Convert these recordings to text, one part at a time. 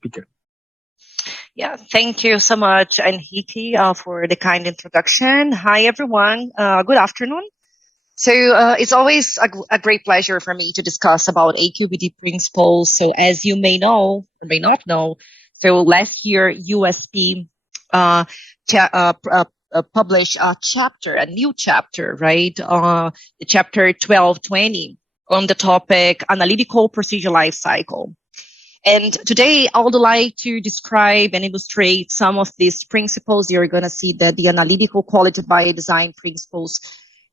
speaker. Yeah, thank you so much, Anhiti, for the kind introduction. Hi, everyone. Good afternoon. So it's always a great pleasure for me to discuss about AQBD principles. So as you may know or may not know, so last year USP published a new chapter, right? The chapter 1220 on the topic analytical procedure life cycle. And today, I would like to describe and illustrate some of these principles. You're going to see that the analytical quality by design principles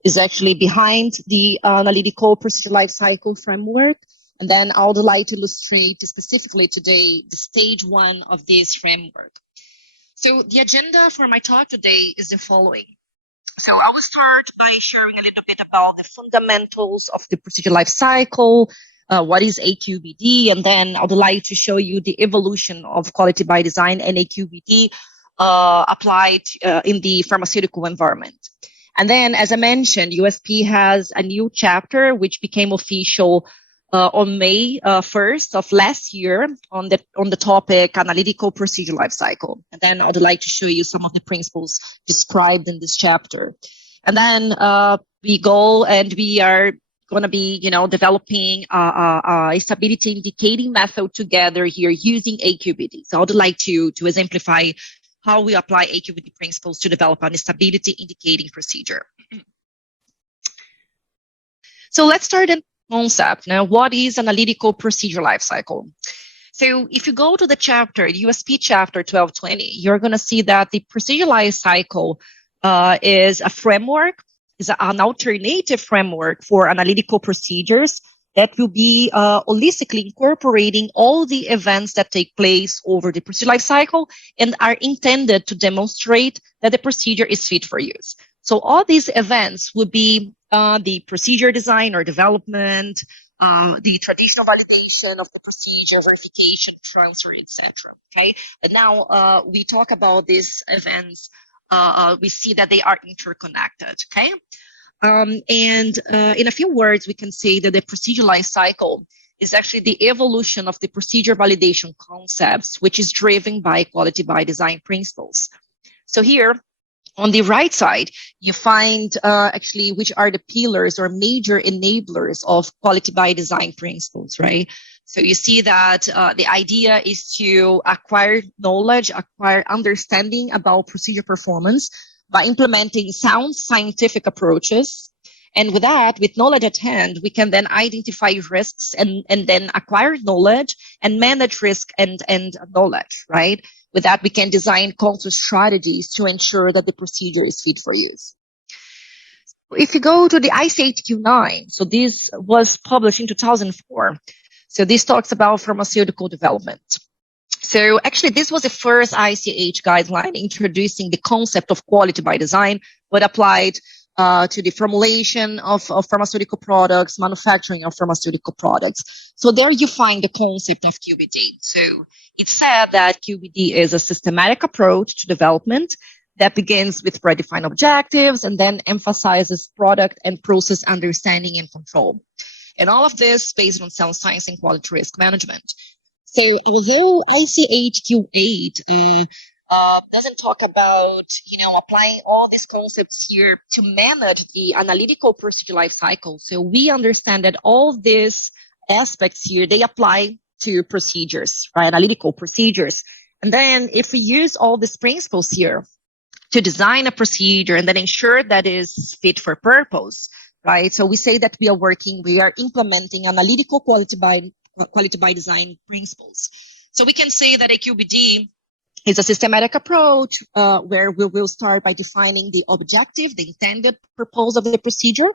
is actually behind the analytical procedure life cycle framework. And then I would like to illustrate specifically today the stage one of this framework. So the agenda for my talk today is the following. So I will start by sharing a little bit about the fundamentals of the procedure life cycle, what is AQBD, and then I would like to show you the evolution of quality by design and AQBD applied in the pharmaceutical environment. And then, as I mentioned, USP has a new chapter which became official on May 1st of last year on the topic analytical procedure life cycle. And then I would like to show you some of the principles described in this chapter. And then we go and we are going to be, developing a stability indicating method together here using AQBD. So I would like to exemplify how we apply AQBD principles to develop an stability indicating procedure. So let's start in concept. Now, what is analytical procedure lifecycle? So if you go to the chapter, the USP chapter 1220, you're going to see that the procedure lifecycle is a framework, is an alternative framework for analytical procedures that will be holistically incorporating all the events that take place over the procedure life cycle and are intended to demonstrate that the procedure is fit for use. So all these events would be the procedure design or development, the traditional validation of the procedure, verification, transfer, etc. Okay, but now we talk about these events. We see that they are interconnected. Okay. And in a few words, we can say that the procedure life cycle is actually the evolution of the procedure validation concepts, which is driven by quality by design principles. So here on the right side, you find actually which are the pillars or major enablers of quality by design principles, right? So you see that the idea is to acquire knowledge, acquire understanding about procedure performance, by implementing sound scientific approaches. And with that, with knowledge at hand, we can then identify risks and then acquire knowledge and manage risk and knowledge, right? With that, we can design conscious strategies to ensure that the procedure is fit for use. If you go to the ICH-Q9, so this was published in 2004. So this talks about pharmaceutical development. So actually, this was the first ICH guideline introducing the concept of quality by design, but applied to the formulation of pharmaceutical products, manufacturing of pharmaceutical products. So there you find the concept of QBD. So it said that QBD is a systematic approach to development that begins with predefined objectives and then emphasizes product and process understanding and control. And all of this based on sound science and quality risk management. So although ICH-Q8 doesn't talk about, applying all these concepts here to manage the analytical procedure life cycle. So we understand that all these aspects here, they apply to procedures, right? Analytical procedures. And then if we use all these principles here to design a procedure and then ensure that is fit for purpose, right? So we say that we are implementing analytical quality by design principles. So we can say that AQBD is a systematic approach where we will start by defining the objective, the intended purpose of the procedure.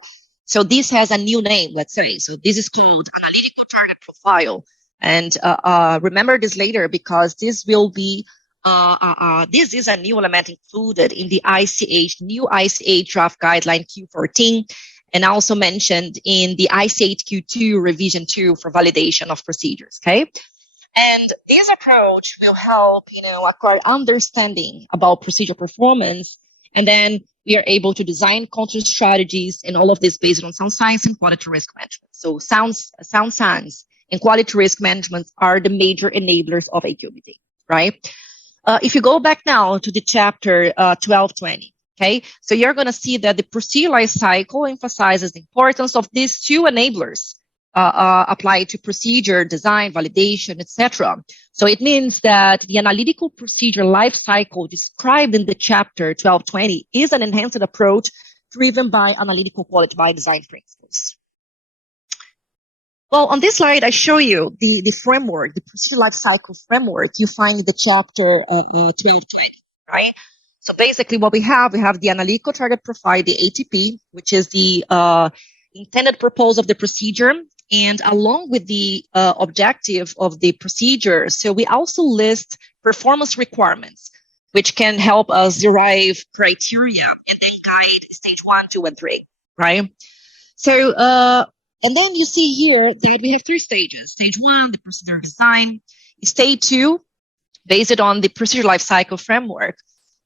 So this has a new name, let's say. So this is called analytical target profile. And remember this later because this will be, this is a new element included in the new ICH draft guideline Q14 and also mentioned in the ICH Q2 revision 2 for validation of procedures, okay? And this approach will help, acquire understanding about procedure performance, and then we are able to design control strategies and all of this based on sound science and quality risk management. So sound science and quality risk management are the major enablers of AQBD, right? If you go back now to the chapter 1220, okay, so you're going to see that the procedure life cycle emphasizes the importance of these two enablers applied to procedure, design, validation, etc. So it means that the analytical procedure life cycle described in the chapter 1220 is an enhanced approach driven by analytical quality by design principles. Well, on this slide, I show you the framework, the procedure life cycle framework you find in the chapter 1220, right? So basically what we have the analytical target profile, the ATP, which is the intended purpose of the procedure, and along with the objective of the procedure. So we also list performance requirements, which can help us derive criteria and then guide stage 1, 2, and 3, right? So, and then you see here that we have 3 stages. Stage 1, the procedure design. Stage 2, based on the procedure life cycle framework,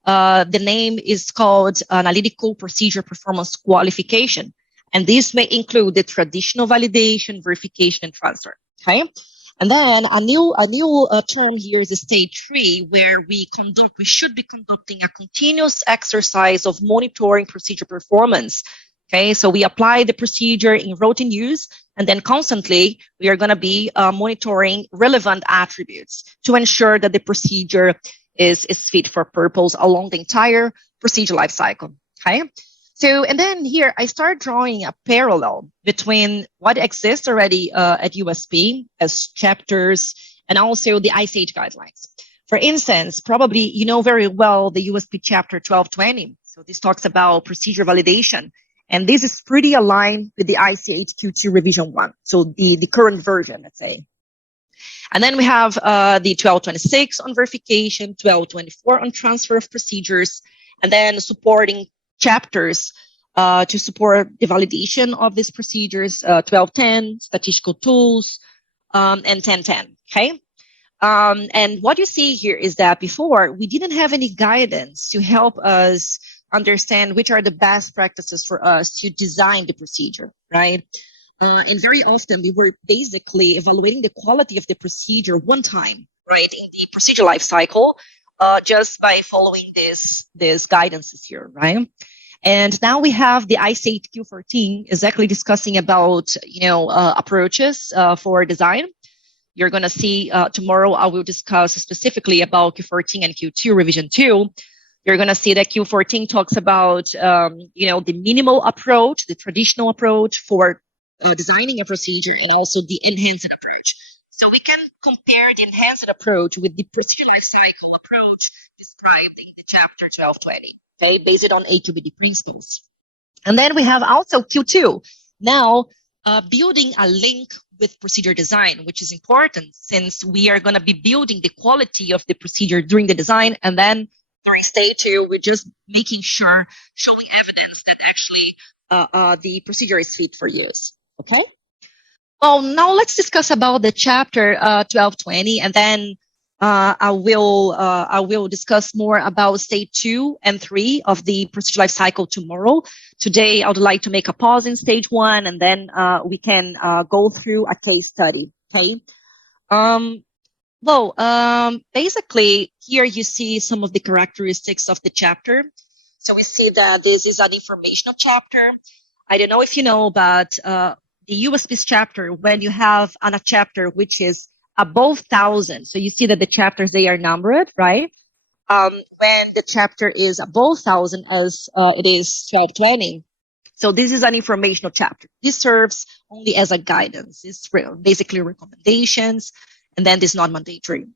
the name is called analytical procedure performance qualification. And this may include the traditional validation, verification, and transfer, okay? And then a new term here is stage 3, where we should be conducting a continuous exercise of monitoring procedure performance. Okay, so we apply the procedure in routine use, and then constantly we are going to be monitoring relevant attributes to ensure that the procedure is fit for purpose along the entire procedure life cycle. Okay, so and then here I start drawing a parallel between what exists already at USP as chapters and also the ICH guidelines. For instance, probably you know very well the USP chapter 1220. So this talks about procedure validation. And this is pretty aligned with the ICH Q2 revision 1, so the current version, let's say. And then we have the 1226 on verification, 1224 on transfer of procedures, and then supporting chapters to support the validation of these procedures, 1210, statistical tools, and 1010, okay? And what you see here is that before, we didn't have any guidance to help us understand which are the best practices for us to design the procedure, right? And very often we were basically evaluating the quality of the procedure one time, right, in the procedure life cycle, just by following these guidances here, right? And now we have the ICH Q14 exactly discussing about, approaches for design. You're going to see tomorrow I will discuss specifically about Q14 and Q2 revision 2. You're going to see that Q14 talks about, the minimal approach, the traditional approach for designing a procedure, and also the enhanced approach. So we can compare the enhanced approach with the procedure life cycle approach described in the chapter 1220, okay, based on AQBD principles. And then we have also Q2. Now, building a link with procedure design, which is important since we are going to be building the quality of the procedure during the design, and then during stage 2, we're just making sure, showing evidence that actually the procedure is fit for use. Okay. Well, now let's discuss about the chapter 1220, and then I will discuss more about stage 2 and 3 of the procedure life cycle tomorrow. Today, I would like to make a pause in stage 1, and then we can go through a case study. Okay. Basically, here you see some of the characteristics of the chapter. So we see that this is an informational chapter. I don't know if you know, but the USP's chapter, when you have on a chapter which is above 1,000, so you see that the chapters, they are numbered, right? When the chapter is above 1,000, as it is 1220, so this is an informational chapter. This serves only as a guidance. It's basically recommendations, and then this is not mandatory.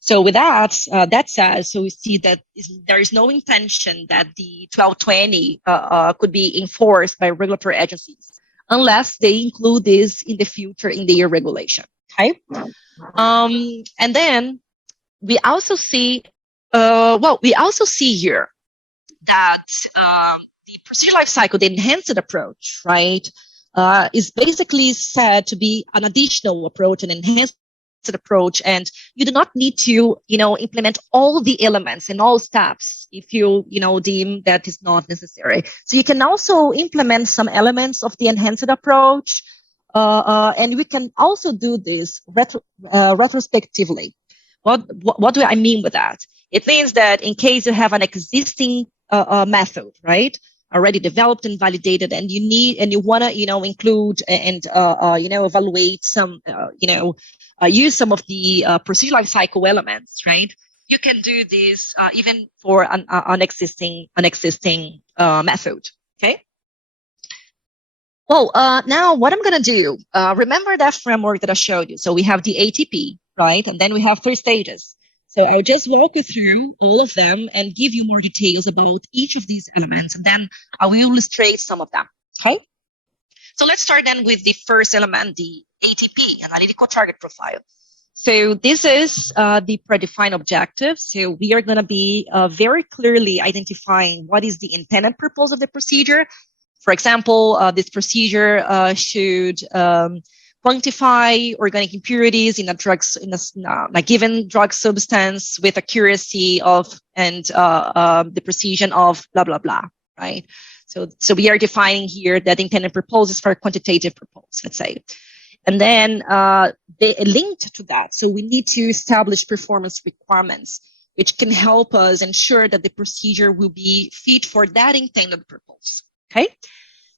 So with that, that says, so we see that there is no intention that the 1220 could be enforced by regulatory agencies unless they include this in the future in their regulation. Okay. And then we also see, here that the procedure life cycle, the enhanced approach, right, is basically said to be an additional approach, an enhanced approach, and you do not need to, implement all the elements in all steps if you, deem that is not necessary. So you can also implement some elements of the enhanced approach, And we can also do this retrospectively. What do I mean with that? It means that in case you have an existing method, right, already developed and validated, and you want to, include and evaluate some, use some of the procedure lifecycle elements, right? You can do this even for an existing method. Okay. Well, now what I'm going to do, remember that framework that I showed you. So we have the ATP, right? And then we have 3 stages. So I'll just walk you through all of them and give you more details about each of these elements. And then I will illustrate some of them, okay? So let's start then with the first element, the ATP, analytical target profile. So this is the predefined objective. So we are going to be very clearly identifying what is the intended purpose of the procedure. For example, this procedure should quantify organic impurities in a given drug substance with accuracy of and the precision of blah blah blah, right? So we are defining here that the intended purpose is for a quantitative purpose, let's say. And then they linked to that. So we need to establish performance requirements, which can help us ensure that the procedure will be fit for that intended purpose. Okay.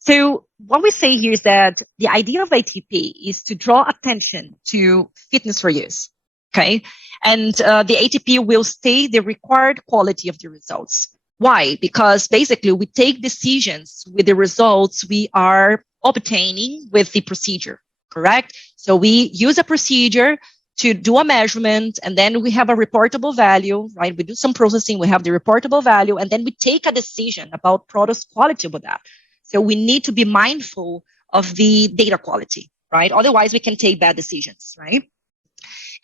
So what we say here is that the idea of ATP is to draw attention to fitness for use. Okay. And the ATP will state the required quality of the results. Why? Because basically we take decisions with the results we are obtaining with the procedure. Correct? So we use a procedure to do a measurement, and then we have a reportable value, right? We do some processing, we have the reportable value, and then we take a decision about product quality with that. So we need to be mindful of the data quality, right? Otherwise, we can take bad decisions, right?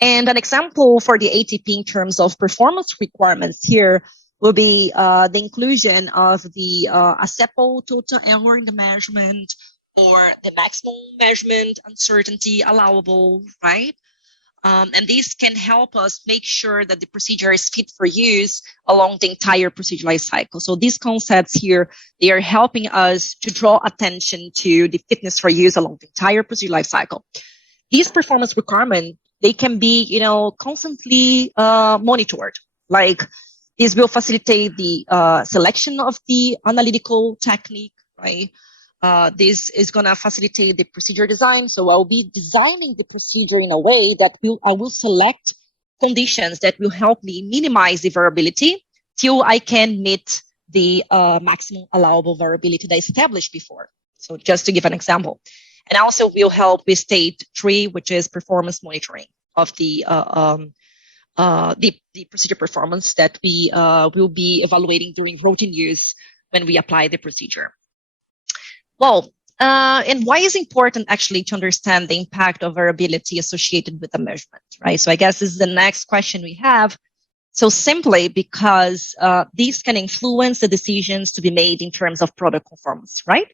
And an example for the ATP in terms of performance requirements here will be the inclusion of the acceptable total error in the measurement, or the maximum measurement uncertainty allowable, right? And these can help us make sure that the procedure is fit for use along the entire procedure life cycle. So these concepts here, they are helping us to draw attention to the fitness for use along the entire procedure life cycle. These performance requirements, they can be, constantly monitored. Like this will facilitate the selection of the analytical technique, right? This is going to facilitate the procedure design. So I'll be designing the procedure in a way that I will select conditions that will help me minimize the variability till I can meet the maximum allowable variability that I established before. So just to give an example. And also will help with stage 3, which is performance monitoring of the procedure performance that we will be evaluating during routine use when we apply the procedure. Well, and why is it important actually to understand the impact of variability associated with the measurement, right? So I guess this is the next question we have. So simply because these can influence the decisions to be made in terms of product conformance, right?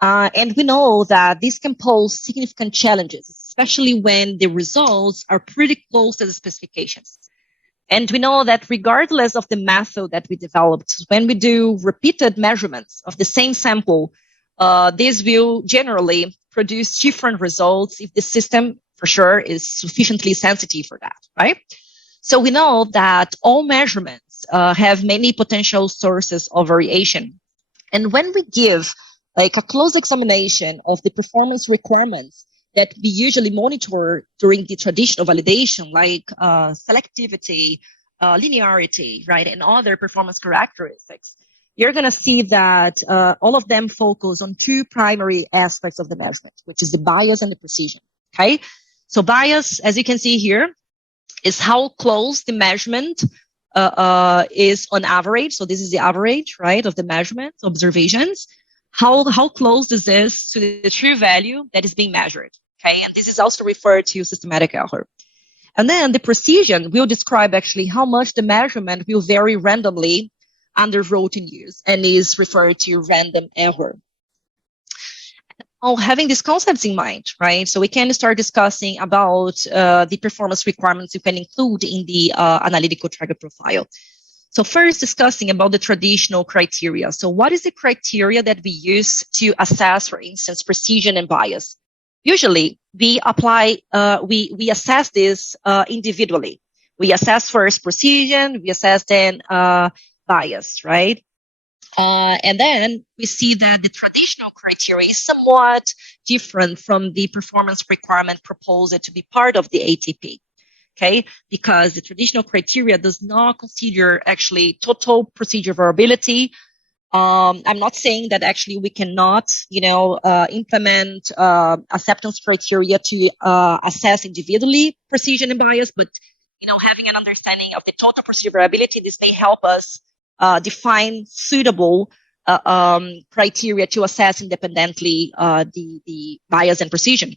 And we know that this can pose significant challenges, especially when the results are pretty close to the specifications. And we know that regardless of the method that we developed, when we do repeated measurements of the same sample, this will generally produce different results if the system, for sure, is sufficiently sensitive for that, right? So we know that all measurements have many potential sources of variation. And when we give like a close examination of the performance requirements that we usually monitor during the traditional validation, like selectivity, linearity, right, and other performance characteristics, you're going to see that all of them focus on 2 primary aspects of the measurement, which is the bias and the precision, okay? So bias, as you can see here, is how close the measurement is on average. So this is the average, right, of the measurement observations. How close this is to the true value that is being measured, okay? And this is also referred to systematic error. And then the precision will describe actually how much the measurement will vary randomly under routine use and is referred to random error. Having these concepts in mind, right? So we can start discussing about the performance requirements you can include in the analytical target profile. So first discussing about the traditional criteria. So what is the criteria that we use to assess, for instance, precision and bias? usually we apply, we assess this individually. We assess first precision, we assess then bias, right? And then we see that the traditional criteria is somewhat different from the performance requirement proposed to be part of the ATP. Okay, because the traditional criteria does not consider actually total procedure variability. I'm not saying that actually we cannot, implement acceptance criteria to assess individually precision and bias, but having an understanding of the total procedure variability, this may help us define suitable criteria to assess independently the bias and precision.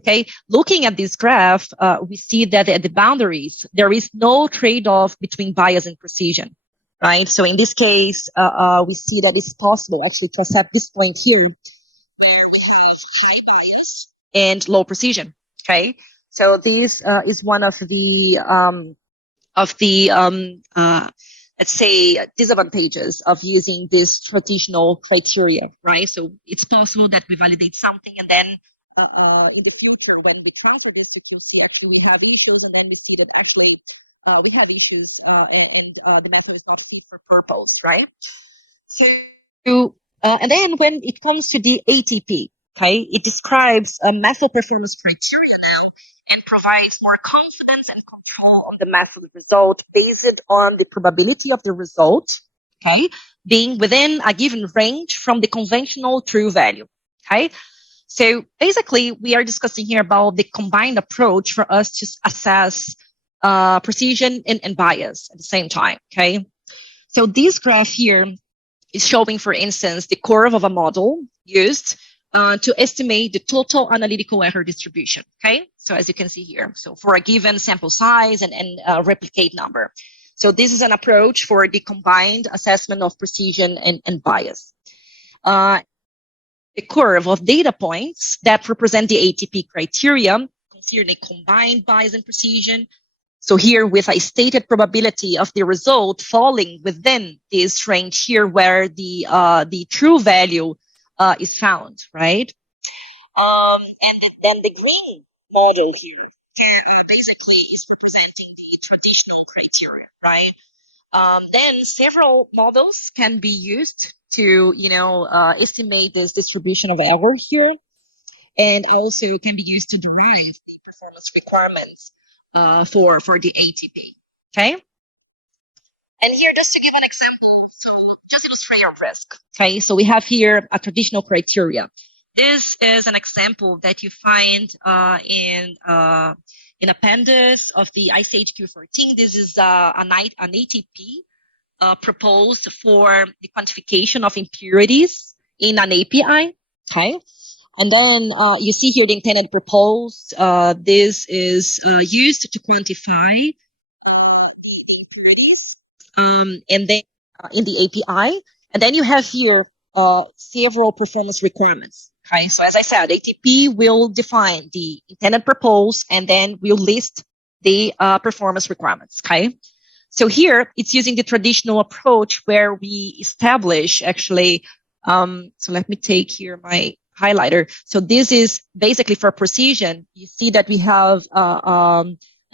Okay, looking at this graph, we see that at the boundaries, there is no trade-off between bias and precision, right? So in this case, we see that it's possible actually to accept this point here, where we have high bias and low precision, okay? So this is one of the let's say, disadvantages of using this traditional criteria, right? So it's possible that we validate something and then in the future, when we transfer this to QC, actually we have issues, and then we see that actually we have issues and the method is not fit for purpose, right? So, and then when it comes to the ATP, okay, it describes a method performance criteria now and provides more confidence and control on the method result based on the probability of the result, okay, being within a given range from the conventional true value, okay? So basically, we are discussing here about the combined approach for us to assess precision and bias at the same time, okay? So this graph here is showing, for instance, the curve of a model used to estimate the total analytical error distribution, okay? So as you can see here, so for a given sample size and replicate number. So this is an approach for the combined assessment of precision and bias. The curve of data points that represent the ATP criteria, considering a combined bias and precision. So here with a stated probability of the result falling within this range here where the true value is found, right? And then the green model here basically is representing the traditional criteria, right? Then several models can be used to, estimate this distribution of error here, and also can be used to derive the performance requirements for the ATP. Okay. And here, just to give an example, so just illustrate our risk. Okay. So we have here a traditional criteria. This is an example that you find in appendix of the ICH Q14. This is an ATP proposed for the quantification of impurities in an API. Okay. And then you see here the intended proposed. This is used to quantify the impurities and then in the API. And then you have here several performance requirements. Okay, so as I said, ATP will define the intended proposed and then we'll list the performance requirements. Okay, so here it's using the traditional approach where we establish actually. So let me take here my highlighter. So this is basically for precision. You see that we have a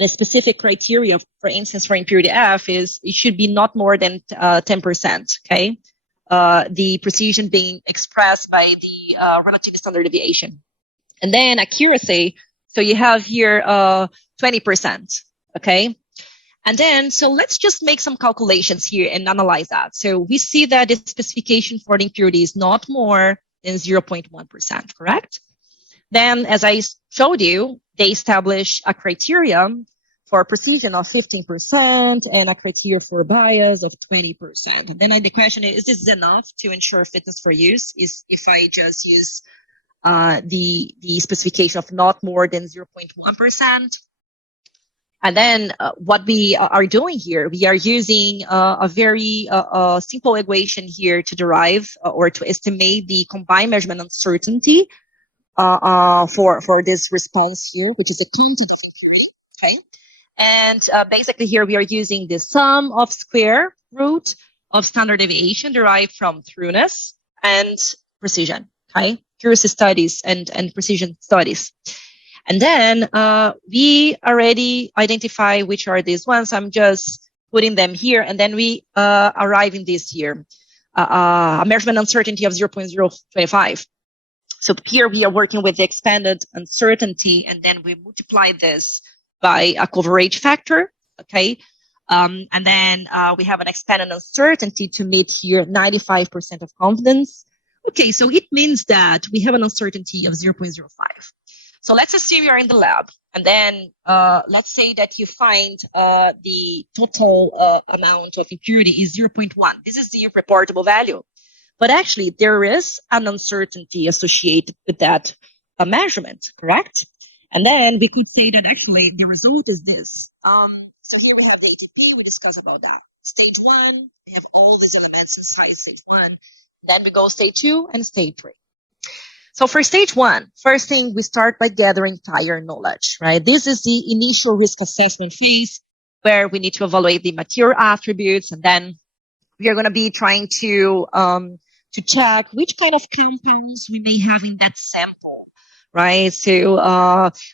specific criteria. For instance, for impurity F is it should be not more than 10%. Okay. The precision being expressed by the relative standard deviation. And then accuracy, so you have here 20%, okay? And then, so let's just make some calculations here and analyze that. So we see that the specification for the impurity is not more than 0.1%, correct? Then, as I showed you, they establish a criteria for precision of 15% and a criteria for bias of 20%. And then the question is this enough to ensure fitness for use? Is if I just use the specification of not more than 0.1%? And then what we are doing here, we are using a very simple equation here to derive or to estimate the combined measurement uncertainty for this response here, which is a quantity, okay? And basically here we are using the sum of square root of standard deviation derived from thoroughness and precision, okay? accuracy studies and precision studies. And then we already identify which are these ones. I'm just putting them here. And then we arrive in this here, a measurement uncertainty of 0.025. So here we are working with the expanded uncertainty, and then we multiply this by a coverage factor, okay? And then we have an expanded uncertainty to meet here 95% of confidence. Okay, so it means that we have an uncertainty of 0.05. So let's assume you're in the lab, and then let's say that you find the total amount of impurity is 0.1. This is the reportable value. But actually, there is an uncertainty associated with that measurement, correct? And then we could say that actually the result is this. So here we have the ATP, we discussed about that. Stage 1, we have all these elements inside stage 1. Then we go stage 2 and stage 3. So for stage 1, first thing, we start by gathering prior knowledge, right? This is the initial risk assessment phase where we need to evaluate the material attributes, and then we are going to be trying to check which kind of compounds we may have in that sample, right? So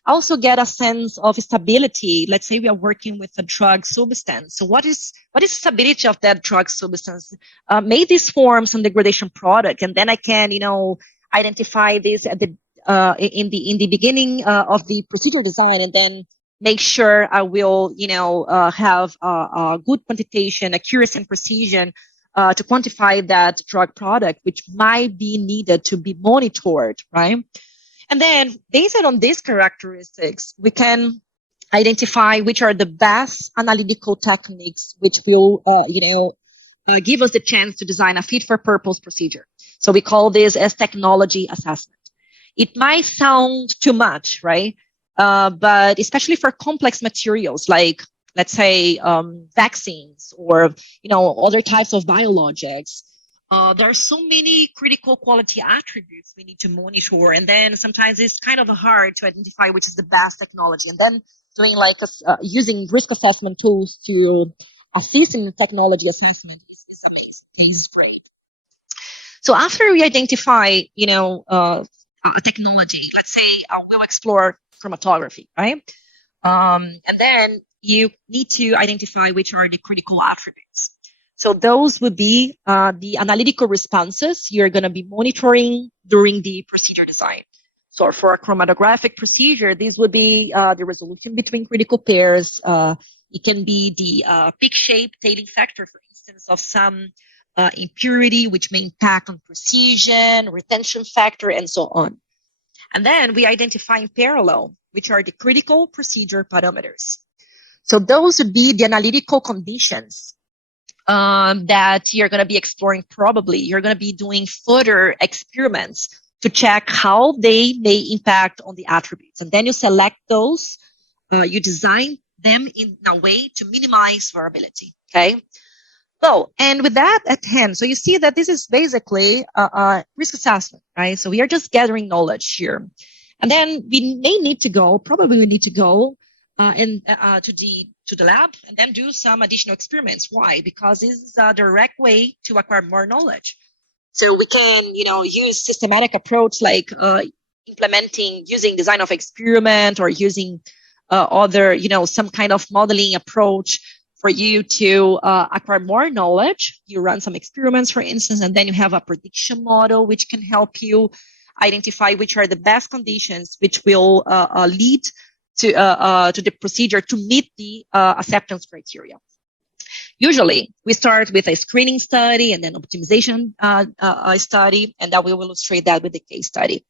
also get a sense of stability. Let's say we are working with a drug substance. So what is stability of that drug substance? May this form some degradation product, and then I can, identify this at the in the beginning of the procedure design, and then make sure I will, have a good quantitation, accuracy, and precision to quantify that drug product, which might be needed to be monitored, right? And then based on these characteristics, we can identify which are the best analytical techniques, which will, give us the chance to design a fit-for-purpose procedure. So we call this as technology assessment. It might sound too much, right? But especially for complex materials like, let's say, vaccines or, other types of biologics, there are so many critical quality attributes we need to monitor. And then sometimes it's kind of hard to identify which is the best technology. And then doing using risk assessment tools to assist in the technology assessment is amazing. It's great. So after we identify, a technology, let's say we'll explore chromatography, right? And then you need to identify which are the critical attributes. So those would be the analytical responses you're going to be monitoring during the procedure design. So for a chromatographic procedure, these would be the resolution between critical pairs. It can be the peak shape tailing factor, for instance, of some impurity, which may impact on precision, retention factor, and so on. And then we identify in parallel, which are the critical procedure parameters. So those would be the analytical conditions that you're going to be exploring probably. You're going to be doing further experiments to check how they may impact on the attributes. And then you select those, you design them in a way to minimize variability, okay? So, and with that at hand, so you see that this is basically a risk assessment, right? So we are just gathering knowledge here. And then we may need to go, probably we need to go to the lab and then do some additional experiments. Why? Because this is a direct way to acquire more knowledge. So we can, use systematic approach like using design of experiment or using other, some kind of modeling approach for you to acquire more knowledge. You run some experiments, for instance, and then you have a prediction model which can help you identify which are the best conditions which will lead to the procedure to meet the acceptance criteria. Usually, we start with a screening study and then optimization study, and that we will illustrate that with the case study.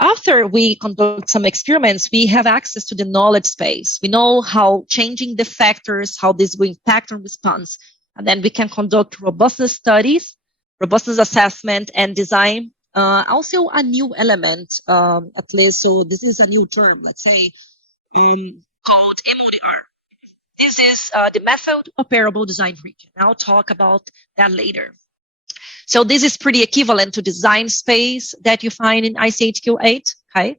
After we conduct some experiments, we have access to the knowledge space. We know how changing the factors, how this will impact on response. And then we can conduct robustness studies, robustness assessment, and design. Also a new element, at least, so this is a new term, let's say, called MODR. This is the method operable design region. I'll talk about that later. So this is pretty equivalent to design space that you find in ICHQ 8, okay?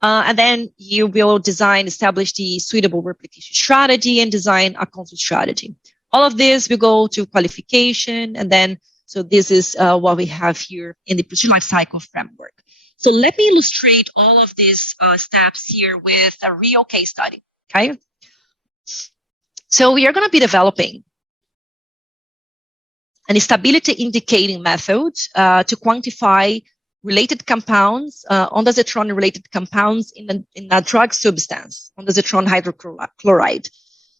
And then you will establish the suitable replication strategy and design a control strategy. All of this will go to qualification, and then, so this is what we have here in the procedure lifecycle framework. So let me illustrate all of these steps here with a real case study, okay? So we are going to be developing an stability indicating method to quantify related compounds, ondansetron-related compounds in a drug substance, ondansetron hydrochloride.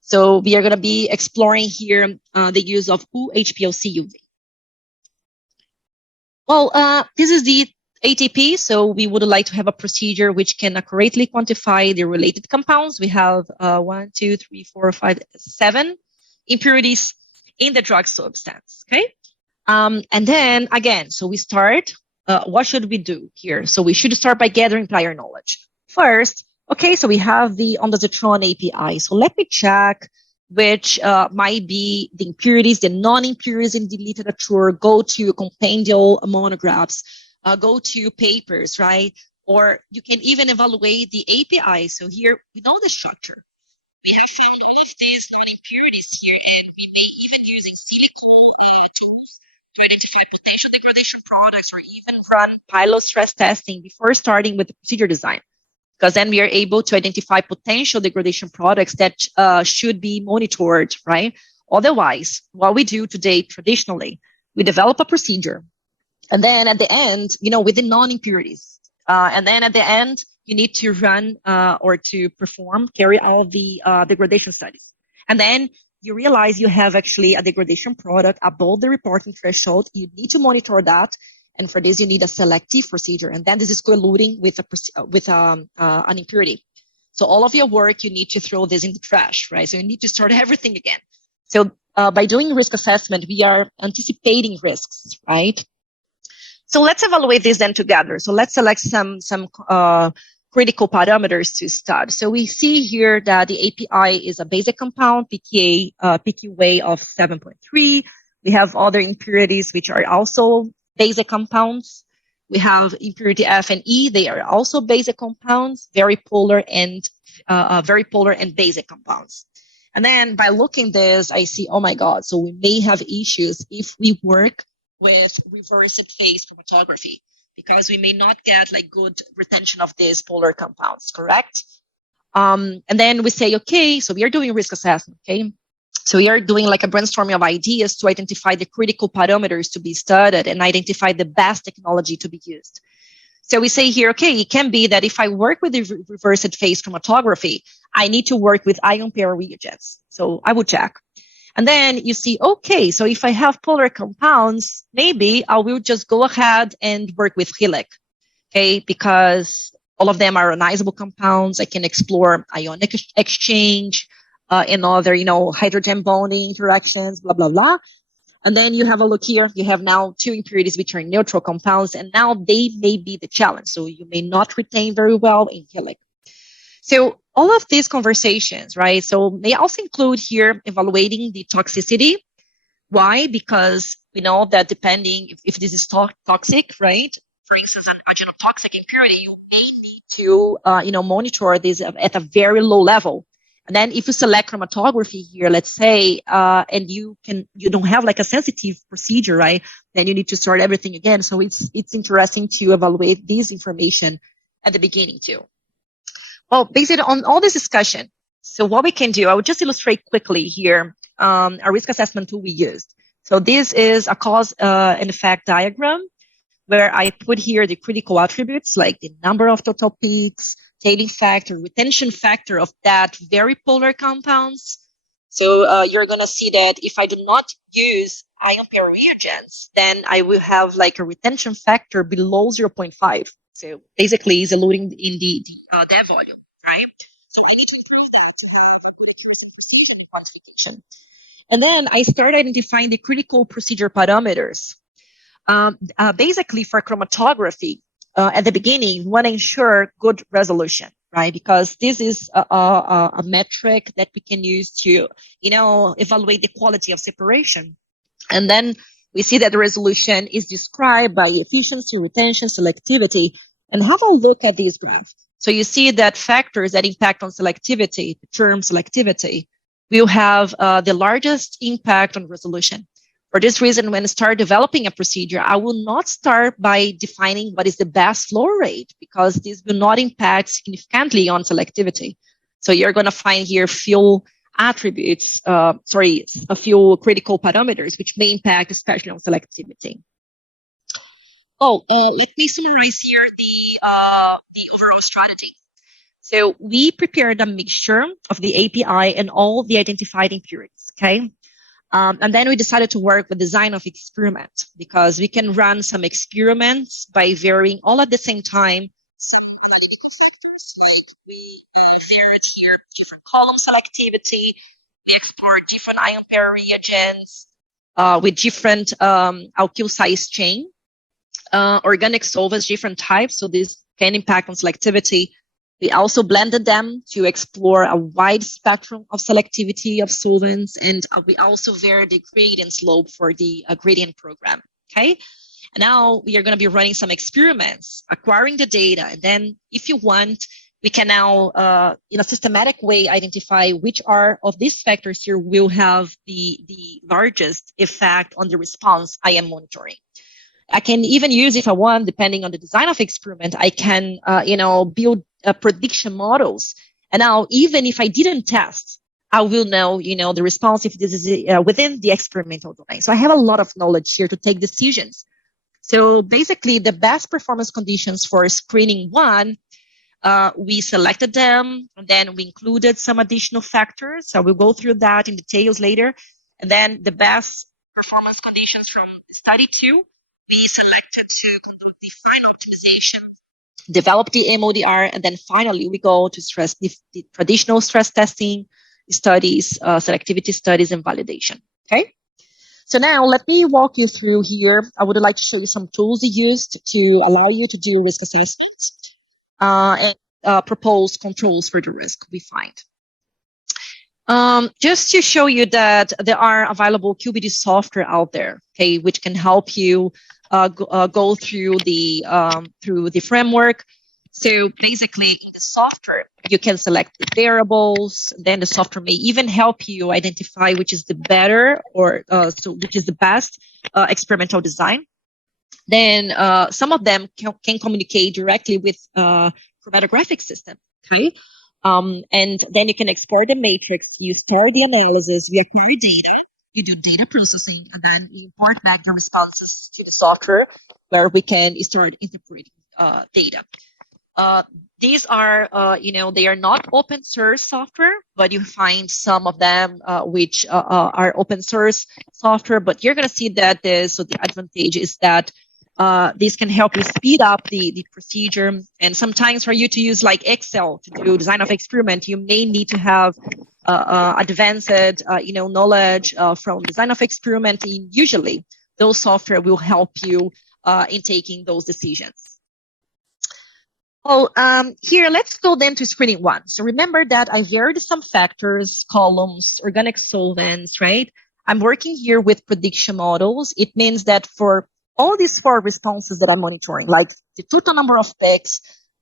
So we are going to be exploring here the use of UHPLC UV. Well, this is the ATP, so we would like to have a procedure which can accurately quantify the related compounds. We have 1, 2, 3, 4, 5, 7 impurities in the drug substance, okay? And then again, so we start, what should we do here? So we should start by gathering prior knowledge. First, okay, so we have the ondansetron API. So let me check which might be the impurities, the non-impurities in the literature, go to compendial monographs, go to papers, right? Or you can even evaluate the API. So here, we know the structure. We have found all of these non-impurities here, and we may even use in silico tools to identify potential degradation products, or even run pilot stress testing before starting with the procedure design. Because then we are able to identify potential degradation products that should be monitored, right? Otherwise, what we do today traditionally, we develop a procedure, and then at the end, with the non-impurities, and then at the end, you need to run or to carry out the degradation studies. And then you realize you have actually a degradation product above the reporting threshold. You need to monitor that. And for this, you need a selective procedure. And then this is colluding with an impurity. So all of your work, you need to throw this in the trash, right? So you need to start everything again. So by doing risk assessment, we are anticipating risks, right? So let's evaluate this then together. So let's select some critical parameters to study. So we see here that the API is a basic compound, PQA of 7.3. We have other impurities which are also basic compounds. We have impurity F and E. They are also basic compounds, very polar and basic compounds. And then by looking this, I see, oh my God, so we may have issues if we work with reversed phase chromatography, because we may not get like good retention of these polar compounds, correct? And then we say, okay, so we are doing risk assessment, okay? So we are doing like a brainstorming of ideas to identify the critical parameters to be studied and identify the best technology to be used. So we say here, okay, it can be that if I work with the reversed phase chromatography, I need to work with ion pair reagents. So I would check. And then you see, okay, so if I have polar compounds, maybe I will just go ahead and work with HELIC, okay, because all of them are ionizable compounds. I can explore ionic exchange and other, hydrogen bonding interactions, blah, blah, blah. And then you have a look here. You have now 2 impurities which are neutral compounds, and now they may be the challenge. So you may not retain very well in HELIC. So all of these conversations, right? So may also include here evaluating the toxicity. Why? Because we know that depending if this is toxic, right? For instance, a genotoxic impurity, you may need to, monitor this at a very low level. And then if you select chromatography here, let's say, and you don't have like a sensitive procedure, right? Then you need to start everything again. So it's interesting to evaluate this information at the beginning too. Well, based on all this discussion, so what we can do, I would just illustrate quickly here a risk assessment tool we used. So this is a cause and effect diagram where I put here the critical attributes like the number of total peaks, tailing factor, retention factor of that very polar compounds. So you're going to see that if I do not use ion pair reagents, then I will have like a retention factor below 0.5. So basically, it's eluding in the that volume, right? So I need to improve that to have a good accuracy, precision in quantification. And then I start identifying the critical procedure parameters. Basically, for chromatography, at the beginning, we want to ensure good resolution, right? Because this is a metric that we can use to, evaluate the quality of separation. And then we see that the resolution is described by efficiency, retention, selectivity. And have a look at these graphs. So you see that factors that impact on selectivity, the term selectivity, will have the largest impact on resolution. For this reason, when I start developing a procedure, I will not start by defining what is the best flow rate, because this will not impact significantly on selectivity. So you're going to find here few attributes, a few critical parameters, which may impact especially on selectivity. Let me summarize here the overall strategy. So we prepared a mixture of the API and all the identified impurities, okay? And then we decided to work with design of experiment, because we can run some experiments by varying all at the same time. We varied here different column selectivity. We explored different ion pair reagents with different alkyl size chain, organic solvents, different types. So this can impact on selectivity. We also blended them to explore a wide spectrum of selectivity of solvents, and we also varied the gradient slope for the gradient program, okay? And now we are going to be running some experiments, acquiring the data, and then if you want, we can now, in a systematic way, identify which are of these factors here will have the largest effect on the response I am monitoring. I can even use, if I want, depending on the design of experiment, I can, build prediction models. And now, even if I didn't test, I will know, the response if this is within the experimental domain. So I have a lot of knowledge here to take decisions. So basically, the best performance conditions for screening one, we selected them, and then we included some additional factors. So we'll go through that in details later. And then the best performance conditions from study two, we selected to conduct the final optimization, develop the MODR, and then finally we go to stress the traditional stress testing studies, selectivity studies, and validation. Okay. So now let me walk you through here. I would like to show you some tools used to allow you to do risk assessments and propose controls for the risk we find. Just to show you that there are available QBD software out there, okay, which can help you go through the framework. So basically, in the software, you can select the variables. Then the software may even help you identify which is the better or which is the best experimental design. Then some of them can communicate directly with chromatographic system. Okay. And then you can export the matrix, you store the analysis, you acquire data, you do data processing, and then you import back the responses to the software where we can start interpreting data. These are, they are not open source software, but you find some of them which are open source software. But you're going to see that the advantage is that this can help you speed up the procedure. And sometimes for you to use like Excel to do design of experiment, you may need to have advanced, knowledge from design of experiment. And usually, those software will help you in taking those decisions. Here, let's go then to screening one. So remember that I varied some factors, columns, organic solvents, right? I'm working here with prediction models. It means that for all these four responses that I'm monitoring, like the total number of peaks,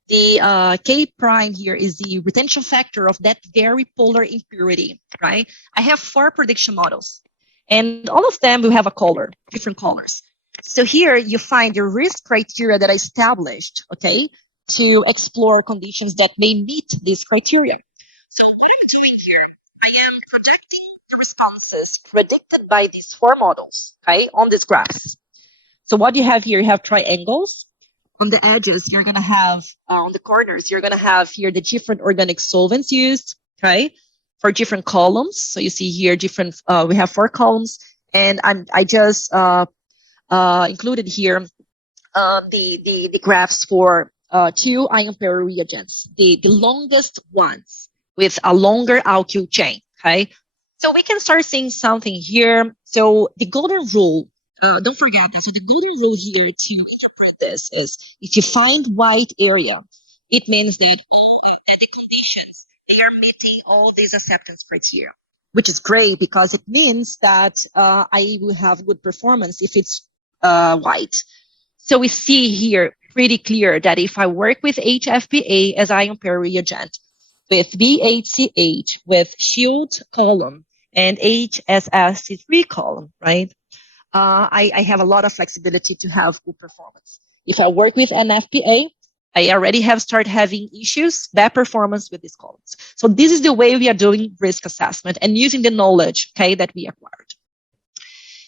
the K prime here is the retention factor of that very polar impurity, right? I have four prediction models, and all of them will have a color, different colors. So here you find the risk criteria that I established, okay, to explore conditions that may meet these criteria. So what I'm doing here, I am projecting the responses predicted by these four models, okay, on these graphs. So what you have here, you have triangles. On the edges, you're going to have, on the corners, you're going to have here the different organic solvents used, okay, for different columns. So you see here different, we have four columns, and I just included here the graphs for two ion pair reagents, the longest ones with a longer alkyl chain, okay? So we can start seeing something here. So the golden rule, don't forget that. So the golden rule here to interpret this is if you find white area, it means that the conditions, they are meeting all these acceptance criteria, which is great because it means that I will have good performance if it's white. So we see here pretty clear that if I work with HFPA as ion pair reagent, with BHCH, with shield column, and HSSC3 column, right? I have a lot of flexibility to have good performance. If I work with an FPA, I already have started having issues, bad performance with these columns. So this is the way we are doing risk assessment and using the knowledge, okay, that we acquired.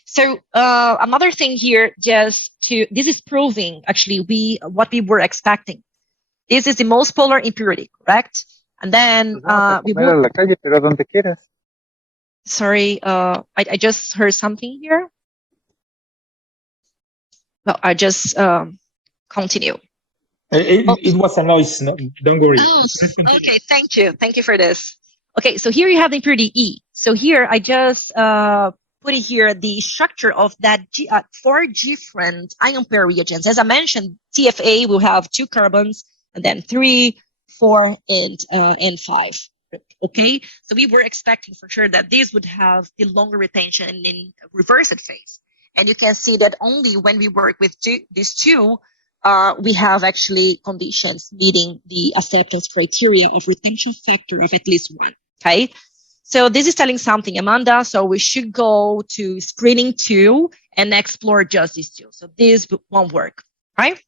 So another thing here, this is proving actually what we were expecting. This is the most polar impurity, correct? And then sorry, I just heard something here. No, I just continue. It was a noise. No, don't worry. Oh, okay, thank you. Thank you for this. Okay, so here you have the impurity E. So here I just put it here, the structure of that 4 different ion pair reagents. As I mentioned, TFA will have 2 carbons, and then 3, 4, and 5. Okay, so we were expecting for sure that these would have the longer retention in reversed phase. And you can see that only when we work with these 2, we have actually conditions meeting the acceptance criteria of retention factor of at least 1. Okay, so this is telling something, Amanda. So we should go to screening 2 and explore just these 2. So this won't work, right?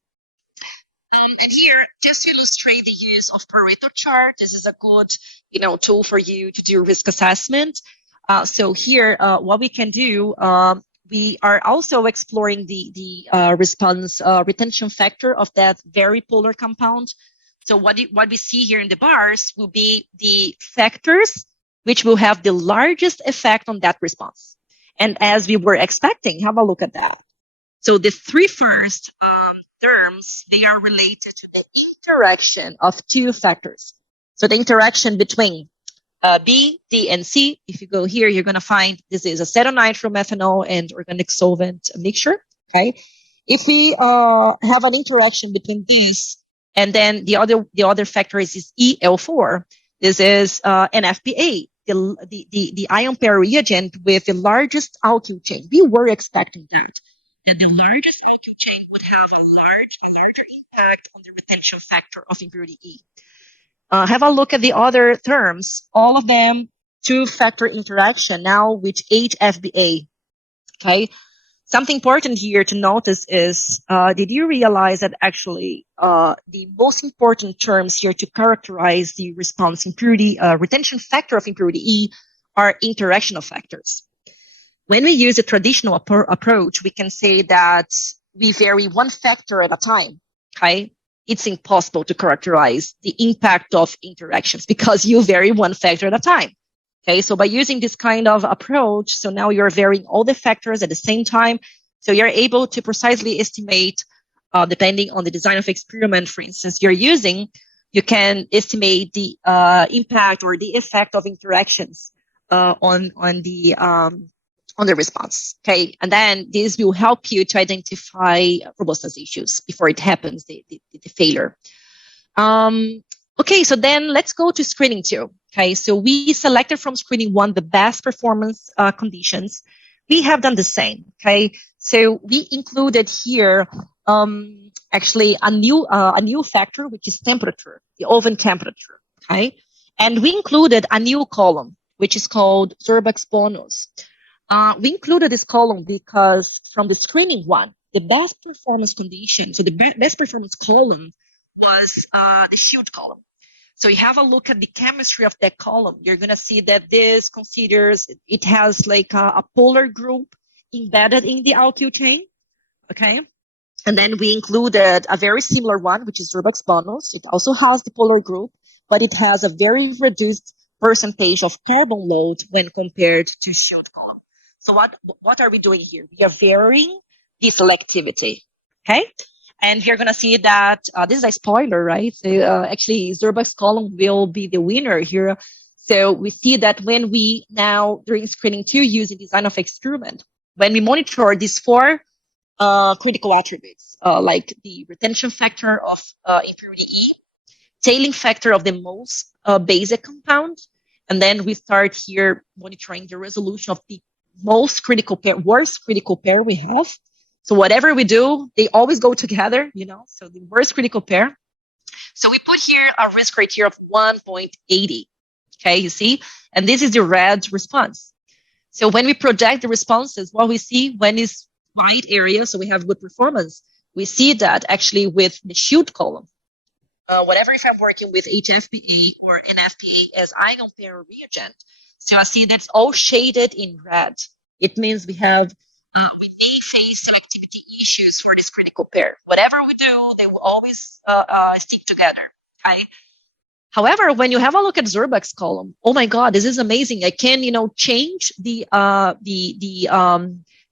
And here, just to illustrate the use of Pareto chart, this is a good, tool for you to do risk assessment. So here, what we can do, we are also exploring the response retention factor of that very polar compound. So what we see here in the bars will be the factors which will have the largest effect on that response. And as we were expecting, have a look at that. So the 3 first terms, they are related to the interaction of 2 factors. So the interaction between B, D, and C, if you go here, you're going to find this is acetonitrile-methanol and organic solvent mixture. Okay. If we have an interaction between these, and then the other factor is EL4, this is an FPA, the ion pair reagent with the largest alkyl chain. We were expecting that the largest alkyl chain would have a larger impact on the retention factor of impurity E. Have a look at the other terms, all of them 2-factor interaction now with HFBA. Okay, something important here to notice is, did you realize that actually the most important terms here to characterize the response impurity, retention factor of impurity E are interactional factors. When we use a traditional approach, we can say that we vary 1 factor at a time, okay? It's impossible to characterize the impact of interactions because you vary 1 factor at a time. Okay, so by using this kind of approach, so now you're varying all the factors at the same time. So you're able to precisely estimate, depending on the design of experiment, for instance, you're using, you can estimate the impact or the effect of interactions on the response. Okay, and then this will help you to identify robustness issues before it happens, the failure. Okay, so then let's go to screening 2. Okay, so we selected from screening 1 the best performance conditions. We have done the same. Okay, so we included here actually a new factor, which is temperature, the oven temperature. Okay, and we included a new column, which is called Zerbax bonus. We included this column because from the screening 1, the best performance condition, so the best performance column was the shield column. So you have a look at the chemistry of that column. You're going to see that this considers, it has like a polar group embedded in the alkyl chain. Okay. And then we included a very similar one, which is Zerbax bonus. It also has the polar group, but it has a very reduced percentage of carbon load when compared to shield column. So what are we doing here? We are varying the selectivity. Okay. And you're going to see that this is a spoiler, right? So actually, Zerbax column will be the winner here. So we see that when we now, during screening 2, using design of experiment, when we monitor these 4 critical attributes, like the retention factor of impurity E, tailing factor of the most basic compound, and then we start here monitoring the resolution of the most critical pair, worst critical pair we have. So whatever we do, they always go together, so the worst critical pair. So we put here a risk criteria of 1.80. Okay, you see? And this is the red response. So when we project the responses, what we see when is wide area, so we have good performance, we see that actually with the shield column, whatever if I'm working with HFPA or NFPA as ion pair reagent, so I see that's all shaded in red. It means we have with phase activity issues for this critical pair. Whatever we do, they will always stick together. Okay. However, when you have a look at Zerbuck's column, oh my God, this is amazing. I can, change the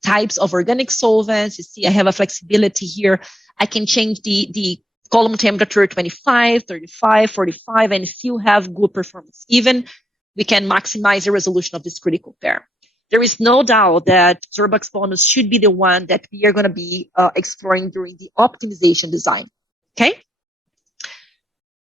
types of organic solvents. You see, I have a flexibility here. I can change the column temperature 25, 35, 45, and still have good performance. Even we can maximize the resolution of this critical pair. There is no doubt that Zerbuck's bonus should be the one that we are going to be exploring during the optimization design. Okay.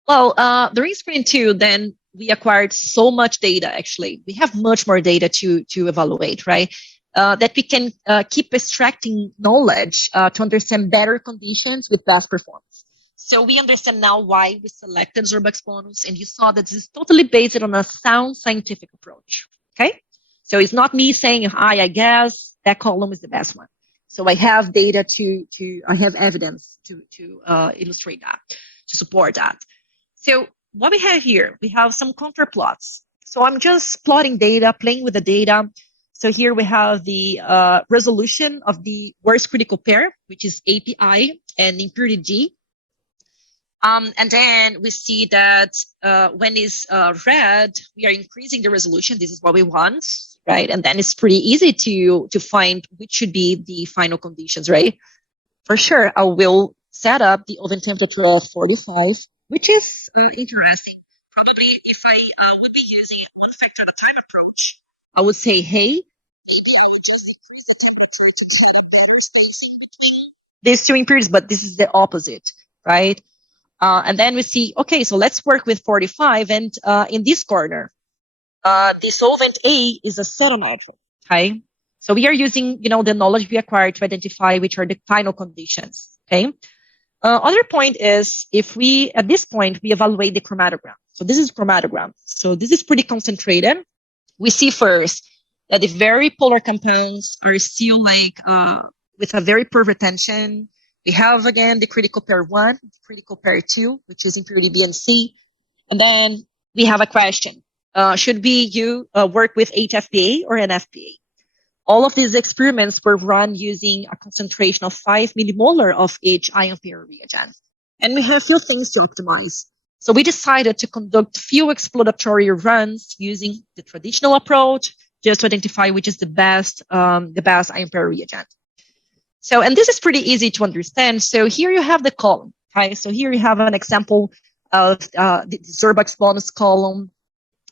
Well, during screen 2, then we acquired so much data, actually. We have much more data to evaluate, right? That we can keep extracting knowledge to understand better conditions with best performance. So we understand now why we selected Zerbuck's bonus, and you saw that this is totally based on a sound scientific approach, okay? So it's not me saying, hi, I guess that column is the best one. So I have data I have evidence to illustrate that, to support that. So what we have here, we have some contour plots. So I'm just plotting data, playing with the data. So here we have the resolution of the worst critical pair, which is API and impurity G. And then we see that when it's red, we are increasing the resolution. This is what we want, right? And then it's pretty easy to find which should be the final conditions, right? For sure, I will set up the oven temperature of 45, which is interesting. Probably if I would be using a one factor at a time approach, I would say, hey, these two impurities, but this is the opposite, right? And then we see, okay, so let's work with 45. And in this corner, the solvent A is acetonitrile, okay? So we are using, the knowledge we acquired to identify which are the final conditions, okay? Other point is at this point, we evaluate the chromatogram. So this is chromatogram. So this is pretty concentrated. We see first that the very polar compounds are still with a very poor retention. We have again the critical pair 1, critical pair 2, which is impurity B and C. And then we have a question. Should we work with HFPA or NFPA? All of these experiments were run using a concentration of 5 millimolar of each ion pair reagent. And we have few things to optimize. So we decided to conduct few exploratory runs using the traditional approach just to identify which is the best ion pair reagent. So, and this is pretty easy to understand. So here you have the column, okay? So here you have an example of the Zerbuck's bonus column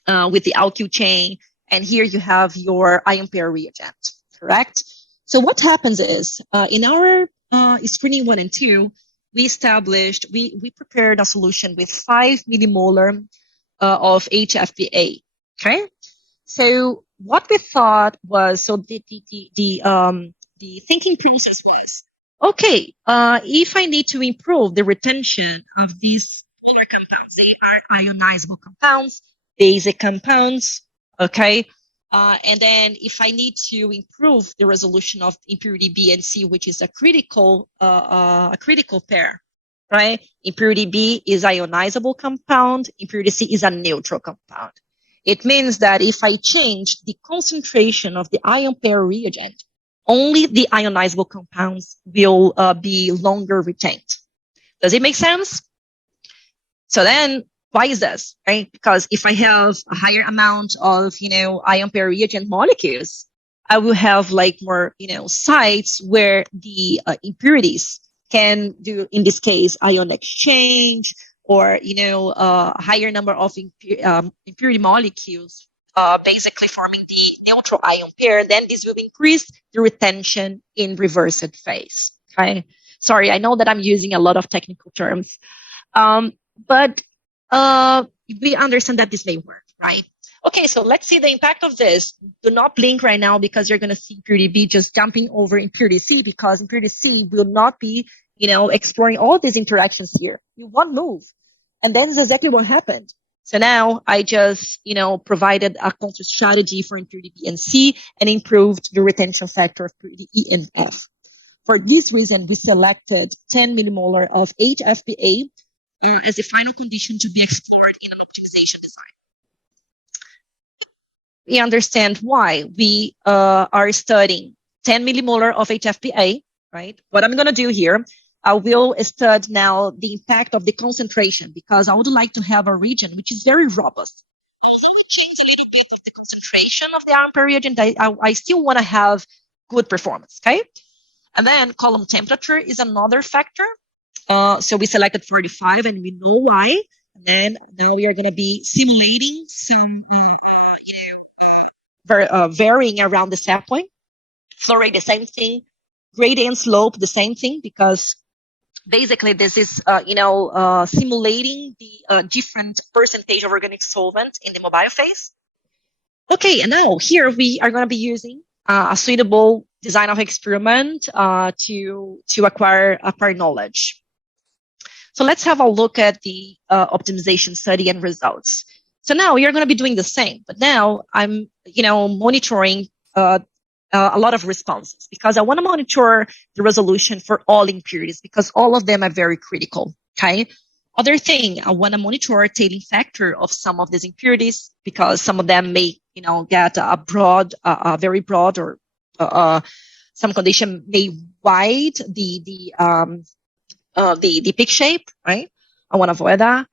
with the alkyl chain. And here you have your ion pair reagent, correct? So what happens is in our screening 1 and 2, we prepared a solution with 5 millimolar of HFPA, okay? So what we thought was, so the thinking process was, okay, if I need to improve the retention of these polar compounds, they are ionizable compounds, basic compounds, okay? And then if I need to improve the resolution of impurity B and C, which is a critical pair, right? Impurity B is ionizable compound, impurity C is a neutral compound. It means that if I change the concentration of the ion pair reagent, only the ionizable compounds will be longer retained. Does it make sense? So then, why is this, right? Because if I have a higher amount of, ion pair reagent molecules, I will have more, sites where the impurities can do, in this case, ion exchange or, a higher number of impurity molecules, basically forming the neutral ion pair. Then this will increase the retention in reversed phase, okay? Sorry, I know that I'm using a lot of technical terms, but we understand that this may work, right? Okay, so let's see the impact of this. Do not blink right now because you're going to see impurity B just jumping over impurity C, because impurity C will not be, exploring all these interactions here. You won't move. And then this is exactly what happened. So now I just, provided a control strategy for impurity B and C and improved the retention factor of impurity E and F. For this reason, we selected 10 millimolar of HFPA as the final condition to be explored in an optimization design. We understand why we are studying 10 millimolar of HFPA, right? What I'm going to do here, I will study now the impact of the concentration, because I would like to have a region which is very robust. Change a little bit of the concentration of the arm per region. I still want to have good performance, okay? And then column temperature is another factor. So we selected 45, and we know why. And then now we are going to be simulating some, varying around the set point. Flow rate, the same thing. Gradient slope, the same thing, because basically this is, simulating the different percentage of organic solvent in the mobile phase. Okay, and now here we are going to be using a suitable design of experiment to acquire prior knowledge. So let's have a look at the optimization study and results. So now we are going to be doing the same, but now I'm, monitoring a lot of responses, because I want to monitor the resolution for all impurities, because all of them are very critical. Okay. Other thing, I want to monitor tailing factor of some of these impurities, because some of them may, get a very broad, or some condition may wide the peak shape, right? I want to avoid that.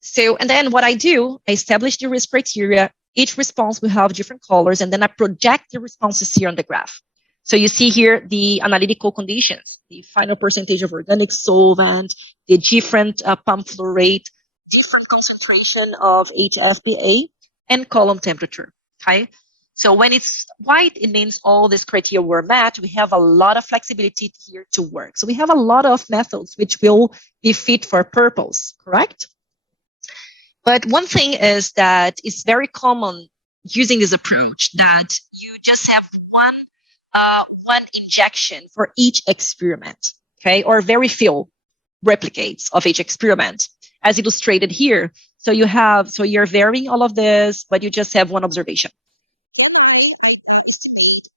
So, and then what I do, I establish the risk criteria. Each response will have different colors, and then I project the responses here on the graph. So you see here the analytical conditions, the final percentage of organic solvent, the different pump flow rate, different concentration of HFPA, and column temperature. Okay. So when it's white, it means all these criteria were met. We have a lot of flexibility here to work. So we have a lot of methods which will be fit for purpose, correct? But one thing is that it's very common using this approach that you just have one injection for each experiment, okay? Or very few replicates of each experiment, as illustrated here. So you're varying all of this, but you just have one observation.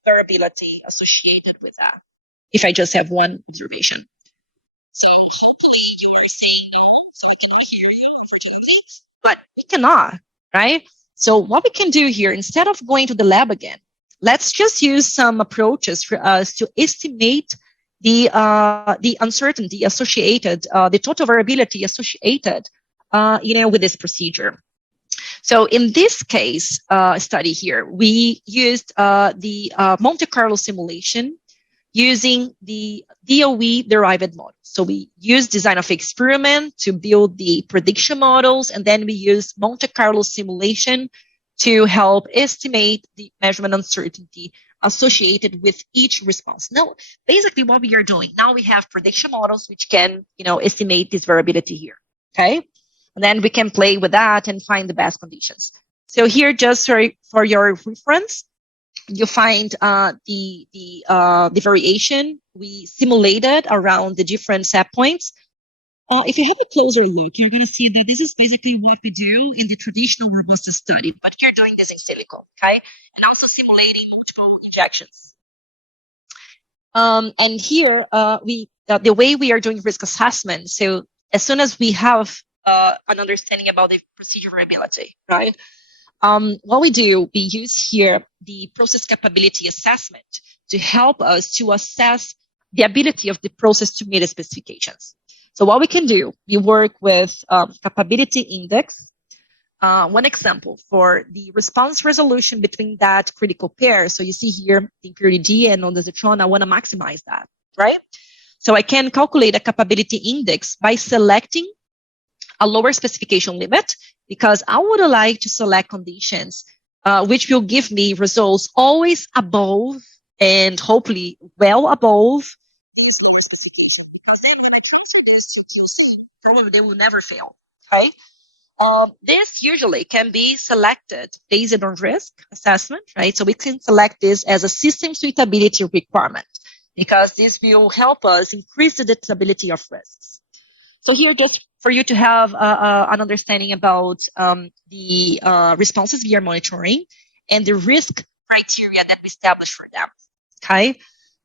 Variability associated with that, if I just have one observation. So you are saying no, so I cannot hear you, unfortunately. But we cannot, right? So what we can do here, instead of going to the lab again, let's just use some approaches for us to estimate the uncertainty associated, the total variability associated, with this procedure. So in this case study here, we used the Monte Carlo simulation using the DOE derived model. So we used design of experiment to build the prediction models, and then we used Monte Carlo simulation to help estimate the measurement uncertainty associated with each response. Now, basically what we are doing, now we have prediction models which can, estimate this variability here, okay? And then we can play with that and find the best conditions. So here, just for your reference, you find the variation we simulated around the different set points. If you have a closer look, you're going to see that this is basically what we do in the traditional robustness study, but you're doing this in silico, okay? And also simulating multiple injections. And here, the way we are doing risk assessment, so as soon as we have an understanding about the procedure variability, right? What we do, we use here the process capability assessment to help us to assess the ability of the process to meet the specifications. So what we can do, we work with capability index. One example for the response resolution between that critical pair. So you see here the impurity D and on the zetron, I want to maximize that, right? So I can calculate a capability index by selecting a lower specification limit, because I would like to select conditions which will give me results always above and hopefully well above. Probably they will never fail, okay? This usually can be selected based on risk assessment, right? So we can select this as a system suitability requirement, because this will help us increase the detectability of risks. So here, just for you to have an understanding about the responses we are monitoring and the risk criteria that we establish for them. Okay.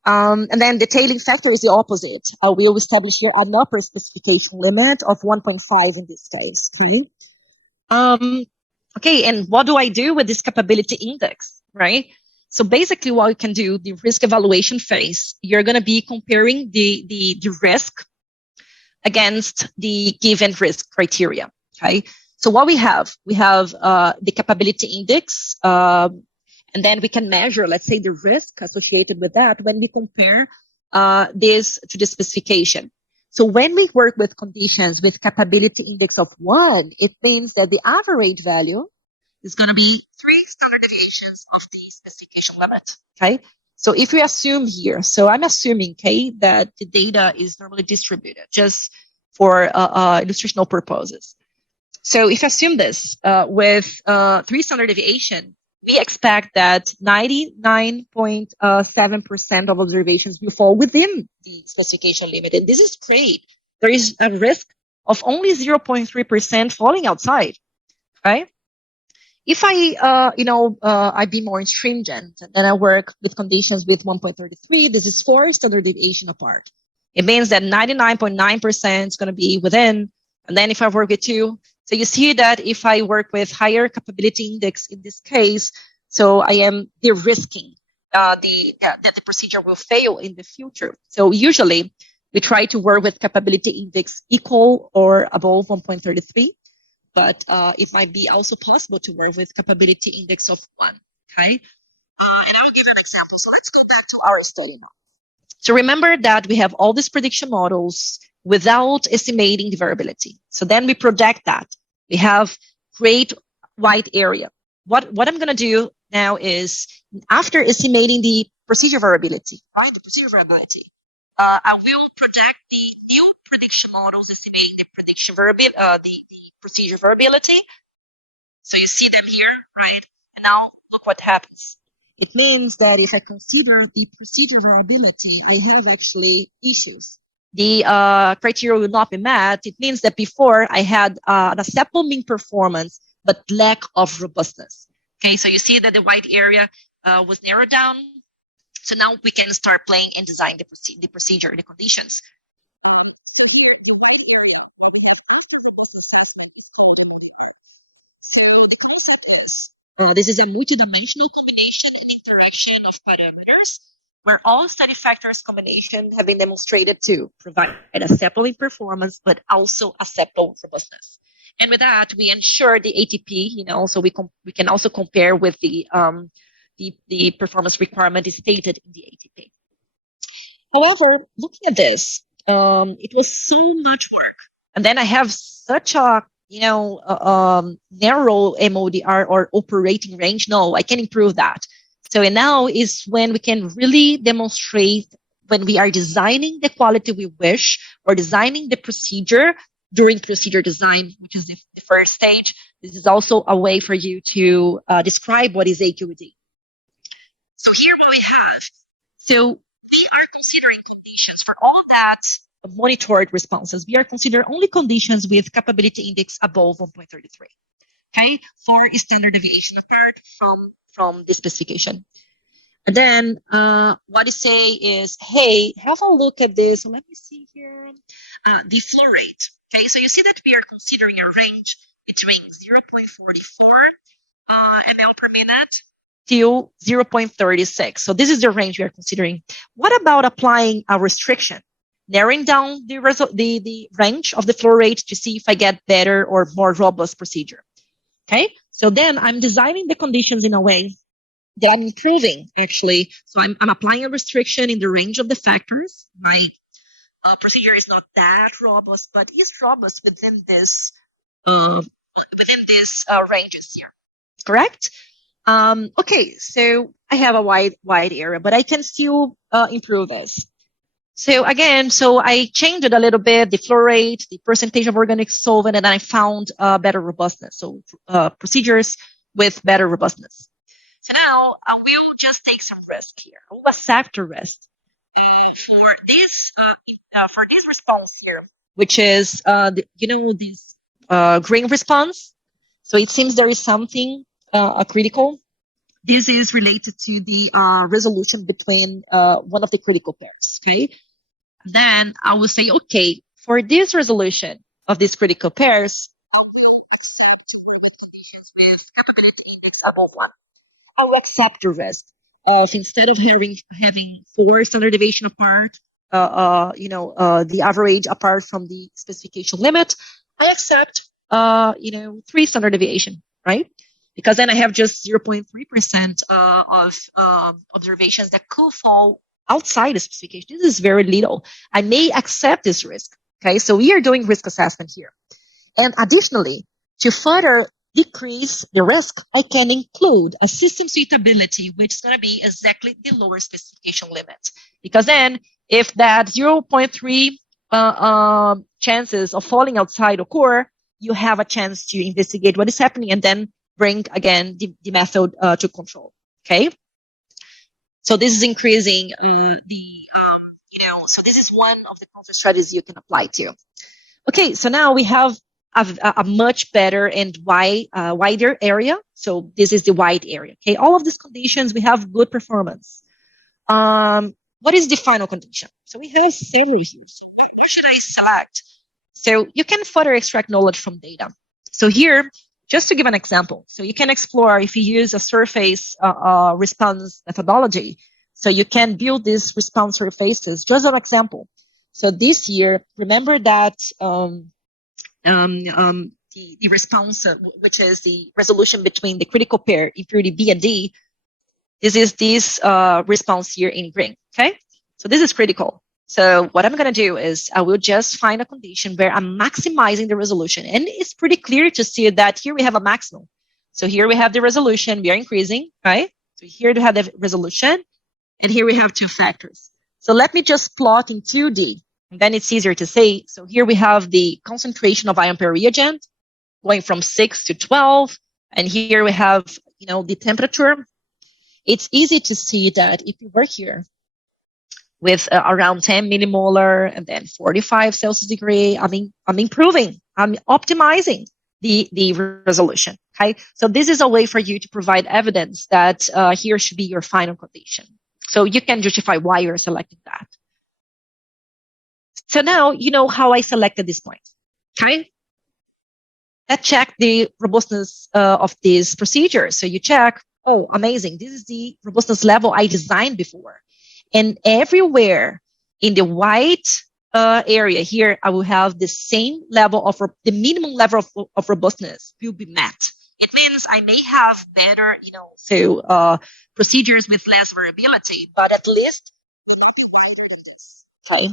And then the tailing factor is the opposite. We'll establish here an upper specification limit of 1.5 in this case. Okay, and what do I do with this capability index, right? So basically what you can do, the risk evaluation phase, you're going to be comparing the risk against the given risk criteria, okay? So what we have the capability index, and then we can measure, let's say, the risk associated with that when we compare this to the specification. So when we work with conditions with capability index of 1, it means that the average value is going to be 3 standard deviations of the specification limit, okay? So if we assume here, so I'm assuming, okay, that the data is normally distributed just for illustrational purposes. So if you assume this with 3 standard deviation, we expect that 99.7% of observations will fall within the specification limit. And this is great. There is a risk of only 0.3% falling outside, right? If I'd be more stringent, then I work with conditions with 1.33. This is 4 standard deviation apart. It means that 99.9% is going to be within. And then if I work with 2, so you see that if I work with higher capability index in this case, so I am de-risking that the procedure will fail in the future. So usually we try to work with capability index equal or above 1.33. But it might be also possible to work with capability index of 1, okay? And I'll give an example. So let's go back to our study now. So remember that we have all these prediction models without estimating the variability. So then we project that. We have great wide area. What I'm going to do now is, after estimating the procedure variability, right? The procedure variability, I will project the new prediction models estimating the prediction variability, the procedure variability. So you see them here, right? And now look what happens. It means that if I consider the procedure variability, I have actually issues. The criteria will not be met. It means that before I had an acceptable mean performance, but lack of robustness. Okay, so you see that the white area was narrowed down. So now we can start playing and design the procedure, the conditions. This is a multidimensional combination and interaction of parameters where all study factors combination have been demonstrated to provide acceptable performance, but also acceptable robustness. And with that, we ensure the ATP, so we can also compare with the performance requirement is stated in the ATP. However, looking at this, it was so much work. And then I have such a narrow MODR or operating range. No, I can improve that. So now is when we can really demonstrate when we are designing the quality we wish or designing the procedure during procedure design, which is the first stage. This is also a way for you to describe what is AQD. So here what we have. So we are considering conditions for all that monitored responses. We are considering only conditions with capability index above 1.33. Okay, for standard deviation apart from the specification. And then what you say is, hey, have a look at this. So let me see here. The flow rate. Okay, so you see that we are considering a range between 0.44 ml per minute till 0.36. So this is the range we are considering. What about applying a restriction? Narrowing down the range of the flow rate to see if I get better or more robust procedure. Okay, so then I'm designing the conditions in a way that I'm improving, actually. So I'm applying a restriction in the range of the factors. My procedure is not that robust, but is robust within this ranges here. Correct? Okay, so I have a wide area, but I can still improve this. So again, I changed it a little bit, the flow rate, the percentage of organic solvent, and then I found better robustness. So procedures with better robustness. So now I will just take some risk here. I will accept a risk for this response here. which is, this green response. So it seems there is something critical. This is related to the resolution between one of the critical pairs, okay? Then I will say, okay, for this resolution of these critical pairs, above 1, I will accept the risk of, instead of having 4 standard deviation apart, the average apart from the specification limit, I accept 3 standard deviation, right? Because then I have just 0.3% of observations that could fall outside the specification. This is very little. I may accept this risk. Okay, so we are doing risk assessment here. And additionally, to further decrease the risk, I can include a system suitability, which is going to be exactly the lower specification limit. Because then, if that 0.3 chances of falling outside occur, you have a chance to investigate what is happening and then bring, again, the method to control. Okay? So this is increasing so this is one of the control strategies you can apply to. Okay, so now we have a much better and wider area. So this is the wide area. Okay, all of these conditions, we have good performance. What is the final condition? So we have several here. So where should I select? So you can further extract knowledge from data. So here, just to give an example, so you can explore if you use a surface response methodology. So you can build these response surfaces. Just an example. So this year, remember that the response, which is the resolution between the critical pair, impurity B and D, this is this response here in green, okay? So this is critical. So what I'm going to do is I will just find a condition where I'm maximizing the resolution. And it's pretty clear to see that here we have a maximum. So here we have the resolution, we are increasing, right? So here we have the resolution, and here we have 2 factors. So let me just plot in 2D. And then it's easier to say. So here we have the concentration of ion per reagent going from 6 to 12. And here we have, the temperature. It's easy to see that if we work here with around 10 millimolar and then 45 Celsius degree, I'm improving, I'm optimizing the resolution. Okay. So this is a way for you to provide evidence that here should be your final condition. So you can justify why you're selecting that. So now you know how I selected this point. Okay. Let's check the robustness of this procedure. So you check, oh, amazing. This is the robustness level I designed before. And everywhere in the white area here, I will have the same level of the minimum level of robustness will be met. It means I may have better, procedures with less variability, but at least, okay.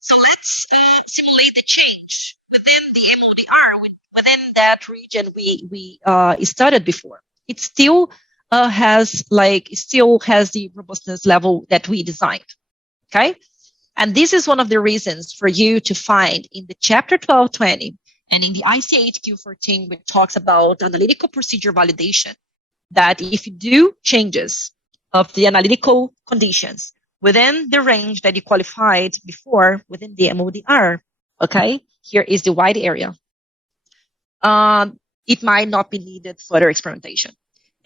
So let's simulate the change within the MODR, within that region we studied before. It still has the robustness level that we designed. Okay, and this is one of the reasons for you to find in the chapter 1220 and in the ICH Q14, which talks about analytical procedure validation, that if you do changes of the analytical conditions within the range that you qualified before within the MODR, okay, here is the wide area. It might not be needed further experimentation.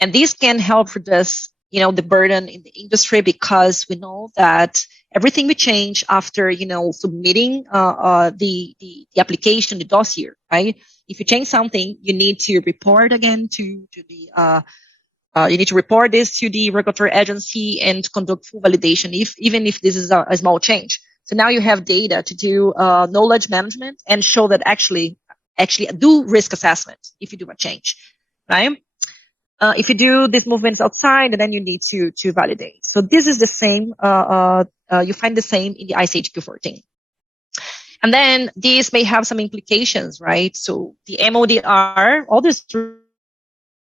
And this can help reduce, the burden in the industry, because we know that everything we change after, submitting the application, the dossier, right? If you change something, you need to report again to the you need to report this to the regulatory agency and conduct full validation, even if this is a small change. So now you have data to do knowledge management and show that actually do risk assessment if you do a change, right? If you do these movements outside, then you need to validate. So this is the same. You find the same in the ICH Q14. And then these may have some implications, right? So the MODR, all this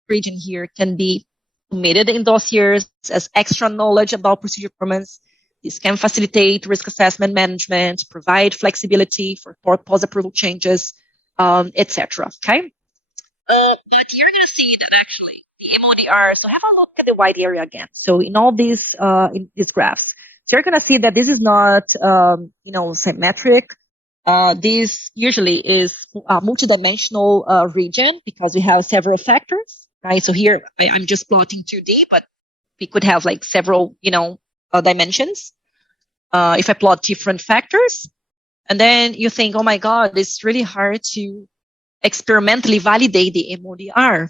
region here can be omitted in dossiers as extra knowledge about procedure performance. This can facilitate risk assessment management, provide flexibility for post-approval changes, etc. Okay? But you're going to see that actually the MODR, so have a look at the wide area again. So in all these graphs, so you're going to see that this is not, symmetric. This usually is a multidimensional region because we have several factors, right? So here I'm just plotting 2D, but we could have like several, dimensions. If I plot different factors, and then you think, oh my God, it's really hard to experimentally validate the MODR.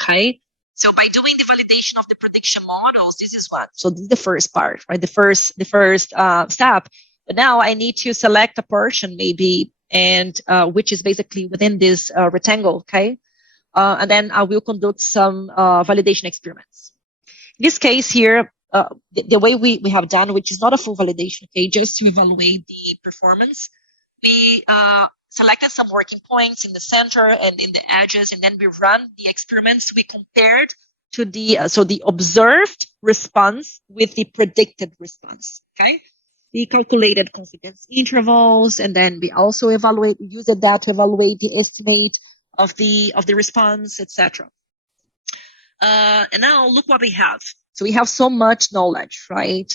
Okay. So by doing the validation of the prediction models, this is one. So this is the first part, right? The first step. But now I need to select a portion maybe, and which is basically within this rectangle. Okay. And then I will conduct some validation experiments. In this case here, the way we have done, which is not a full validation, okay, just to evaluate the performance, we selected some working points in the center and in the edges, and then we run the experiments. We compared to the observed response with the predicted response. Okay, we calculated confidence intervals, and then we also used that to evaluate the estimate of the response, etc. And now look what we have. So we have so much knowledge, right?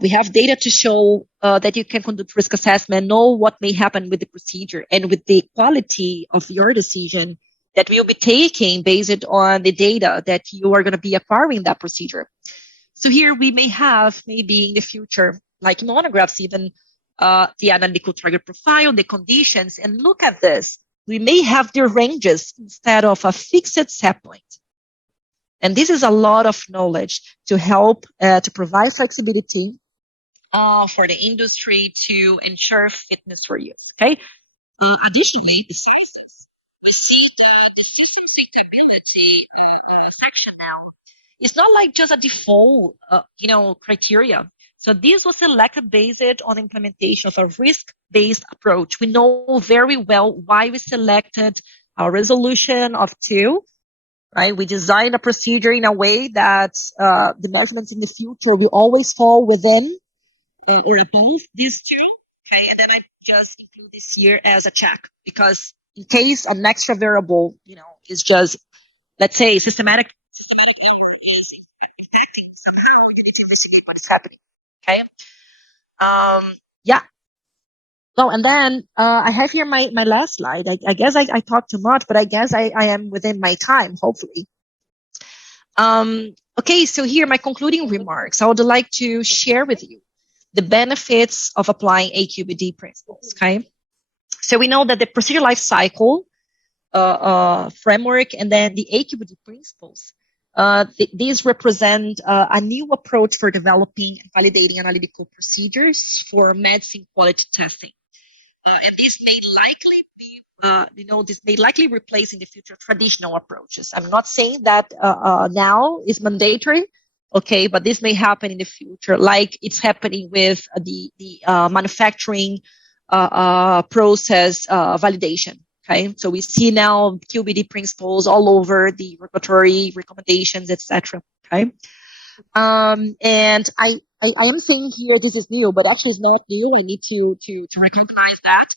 We have data to show that you can conduct risk assessment, know what may happen with the procedure and with the quality of your decision that we'll be taking based on the data that you are going to be acquiring that procedure. So here we may have maybe in the future, like monographs, even the analytical target profile, the conditions, and look at this. We may have the ranges instead of a fixed set point. And this is a lot of knowledge to help to provide flexibility for the industry to ensure fitness for use. Okay. Additionally, besides this, we see the system suitability section now. It's not like just a default, criteria. So this was selected based on implementation of a risk-based approach. We know very well why we selected a resolution of 2. Right, we designed a procedure in a way that the measurements in the future will always fall within or above these 2. Okay, and then I just include this here as a check because in case an extra variable, is just, let's say, systematic impacting somehow, you need to investigate what's happening. Okay. Yeah. Oh, and then I have here my last slide. I guess I talked too much, but I guess I am within my time, hopefully. Okay, so here my concluding remarks. I would like to share with you the benefits of applying AQBD principles. Okay, so we know that the procedure life cycle framework and then the AQBD principles. These represent a new approach for developing and validating analytical procedures for medicine quality testing. And this may likely be, this may likely replace in the future traditional approaches. I'm not saying that now is mandatory, okay, but this may happen in the future, like it's happening with the manufacturing process validation. Okay, so we see now QBD principles all over the regulatory recommendations, etc. Okay, and I am saying here this is new, but actually it's not new. I need to recognize that.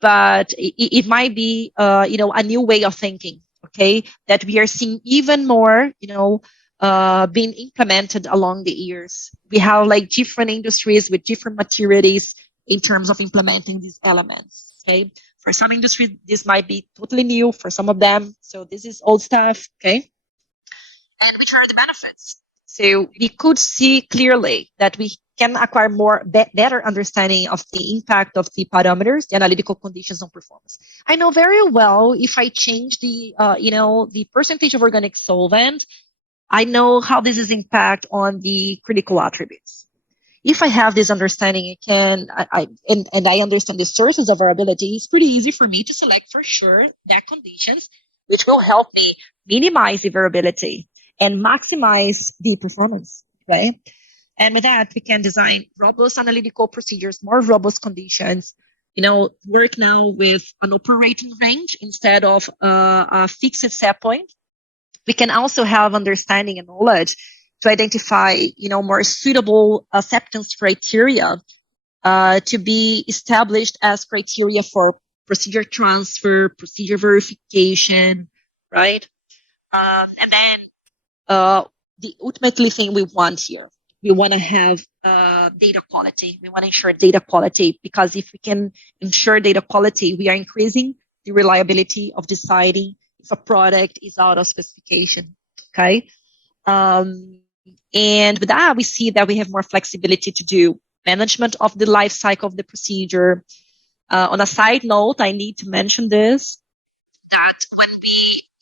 But it might be, a new way of thinking, okay, that we are seeing even more, being implemented along the years. We have like different industries with different maturities in terms of implementing these elements, okay. For some industries, this might be totally new for some of them. So this is old stuff, okay. And which are the benefits? So we could see clearly that we can acquire better understanding of the impact of the parameters, the analytical conditions on performance. I know very well if I change the, the percentage of organic solvent, I know how this is impact on the critical attributes. If I have this understanding, and I understand the sources of variability, it's pretty easy for me to select for sure that conditions, which will help me minimize the variability and maximize the performance, right? And with that, we can design robust analytical procedures, more robust conditions, work now with an operating range instead of a fixed set point. We can also have understanding and knowledge to identify, more suitable acceptance criteria to be established as criteria for procedure transfer, procedure verification, right? And then the ultimately thing we want here, we want to have data quality. We want to ensure data quality, because if we can ensure data quality, we are increasing the reliability of deciding if a product is out of specification. Okay. And with that, we see that we have more flexibility to do management of the life cycle of the procedure. On a side note, I need to mention this, that when we,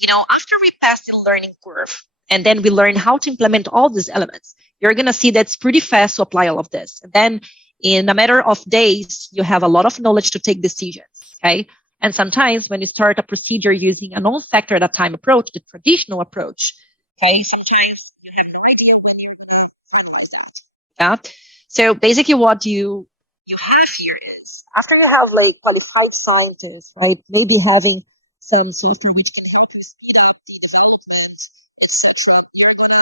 after we pass the learning curve and then we learn how to implement all these elements, you're going to see that's pretty fast to apply all of this. And then in a matter of days, you have a lot of knowledge to take decisions. Okay. And sometimes when you start a procedure using a non-factor at a time approach, the traditional approach, okay, sometimes you have no idea when you finalize that. Yeah. So basically what you have here is, after you have like qualified scientists, right, maybe having some software which can help you speed up the development, etc., you're gonna,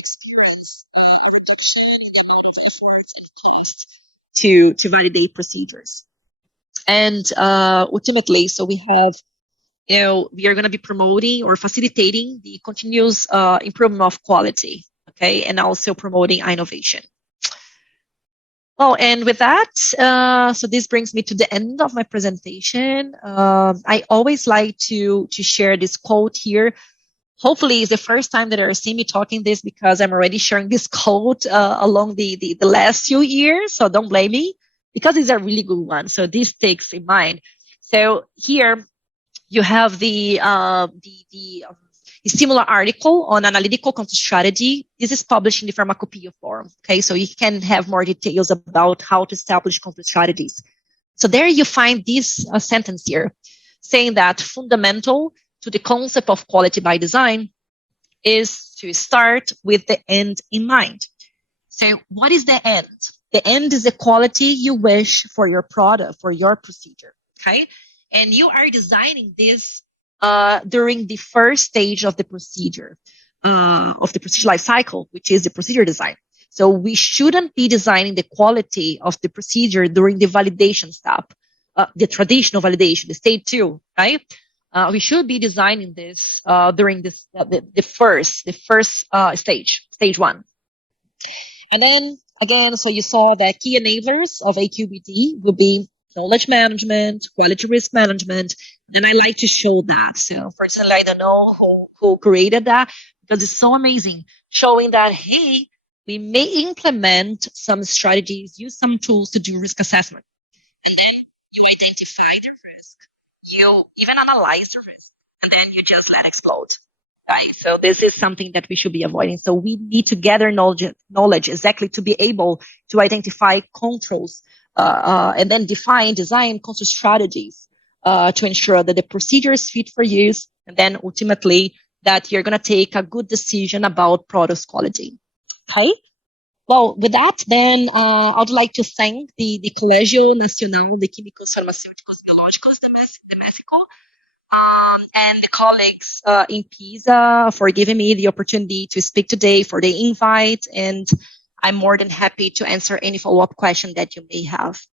experience what it's actually the amount of effort and cost to validate procedures. And ultimately, so we have, we are going to be promoting or facilitating the continuous improvement of quality, okay, and also promoting innovation. Oh, and with that, so this brings me to the end of my presentation. I always like to share this quote here. Hopefully, it's the first time that you're seeing me talking this, because I'm already sharing this quote along the last few years. So don't blame me, because it's a really good one. So this sticks in mind. So here you have the similar article on analytical control strategy. This is published in the Pharmacopoeia form. Okay, so you can have more details about how to establish control strategies. So there you find this sentence here saying that fundamental to the concept of quality by design is to start with the end in mind. So what is the end? The end is the quality you wish for your product, for your procedure. Okay, and you are designing this during the first stage of the procedure, of the procedure life cycle, which is the procedure design. So we shouldn't be designing the quality of the procedure during the validation step, the traditional validation, the stage 2, right? We should be designing this during this the first stage, stage 1. And then again, so you saw that key enablers of AQBD will be knowledge management, quality risk management. Then I like to show that. So personally, I don't know who created that, because it's so amazing, showing that, hey, we may implement some strategies, use some tools to do risk assessment. And then you identify the risk, you even analyze the risk, and then you just let it explode. Right? So this is something that we should be avoiding. So we need to gather knowledge exactly to be able to identify controls, and then define, design control strategies to ensure that the procedure is fit for use, and then ultimately that you're going to take a good decision about product quality. Okay. Well, with that, then I would like to thank the Colegio Nacional de Químicos Farmacéuticos Biológicos de Mexico, and the colleagues in PISA for giving me the opportunity to speak today, for the invite, and I'm more than happy to answer any follow-up question that you may have.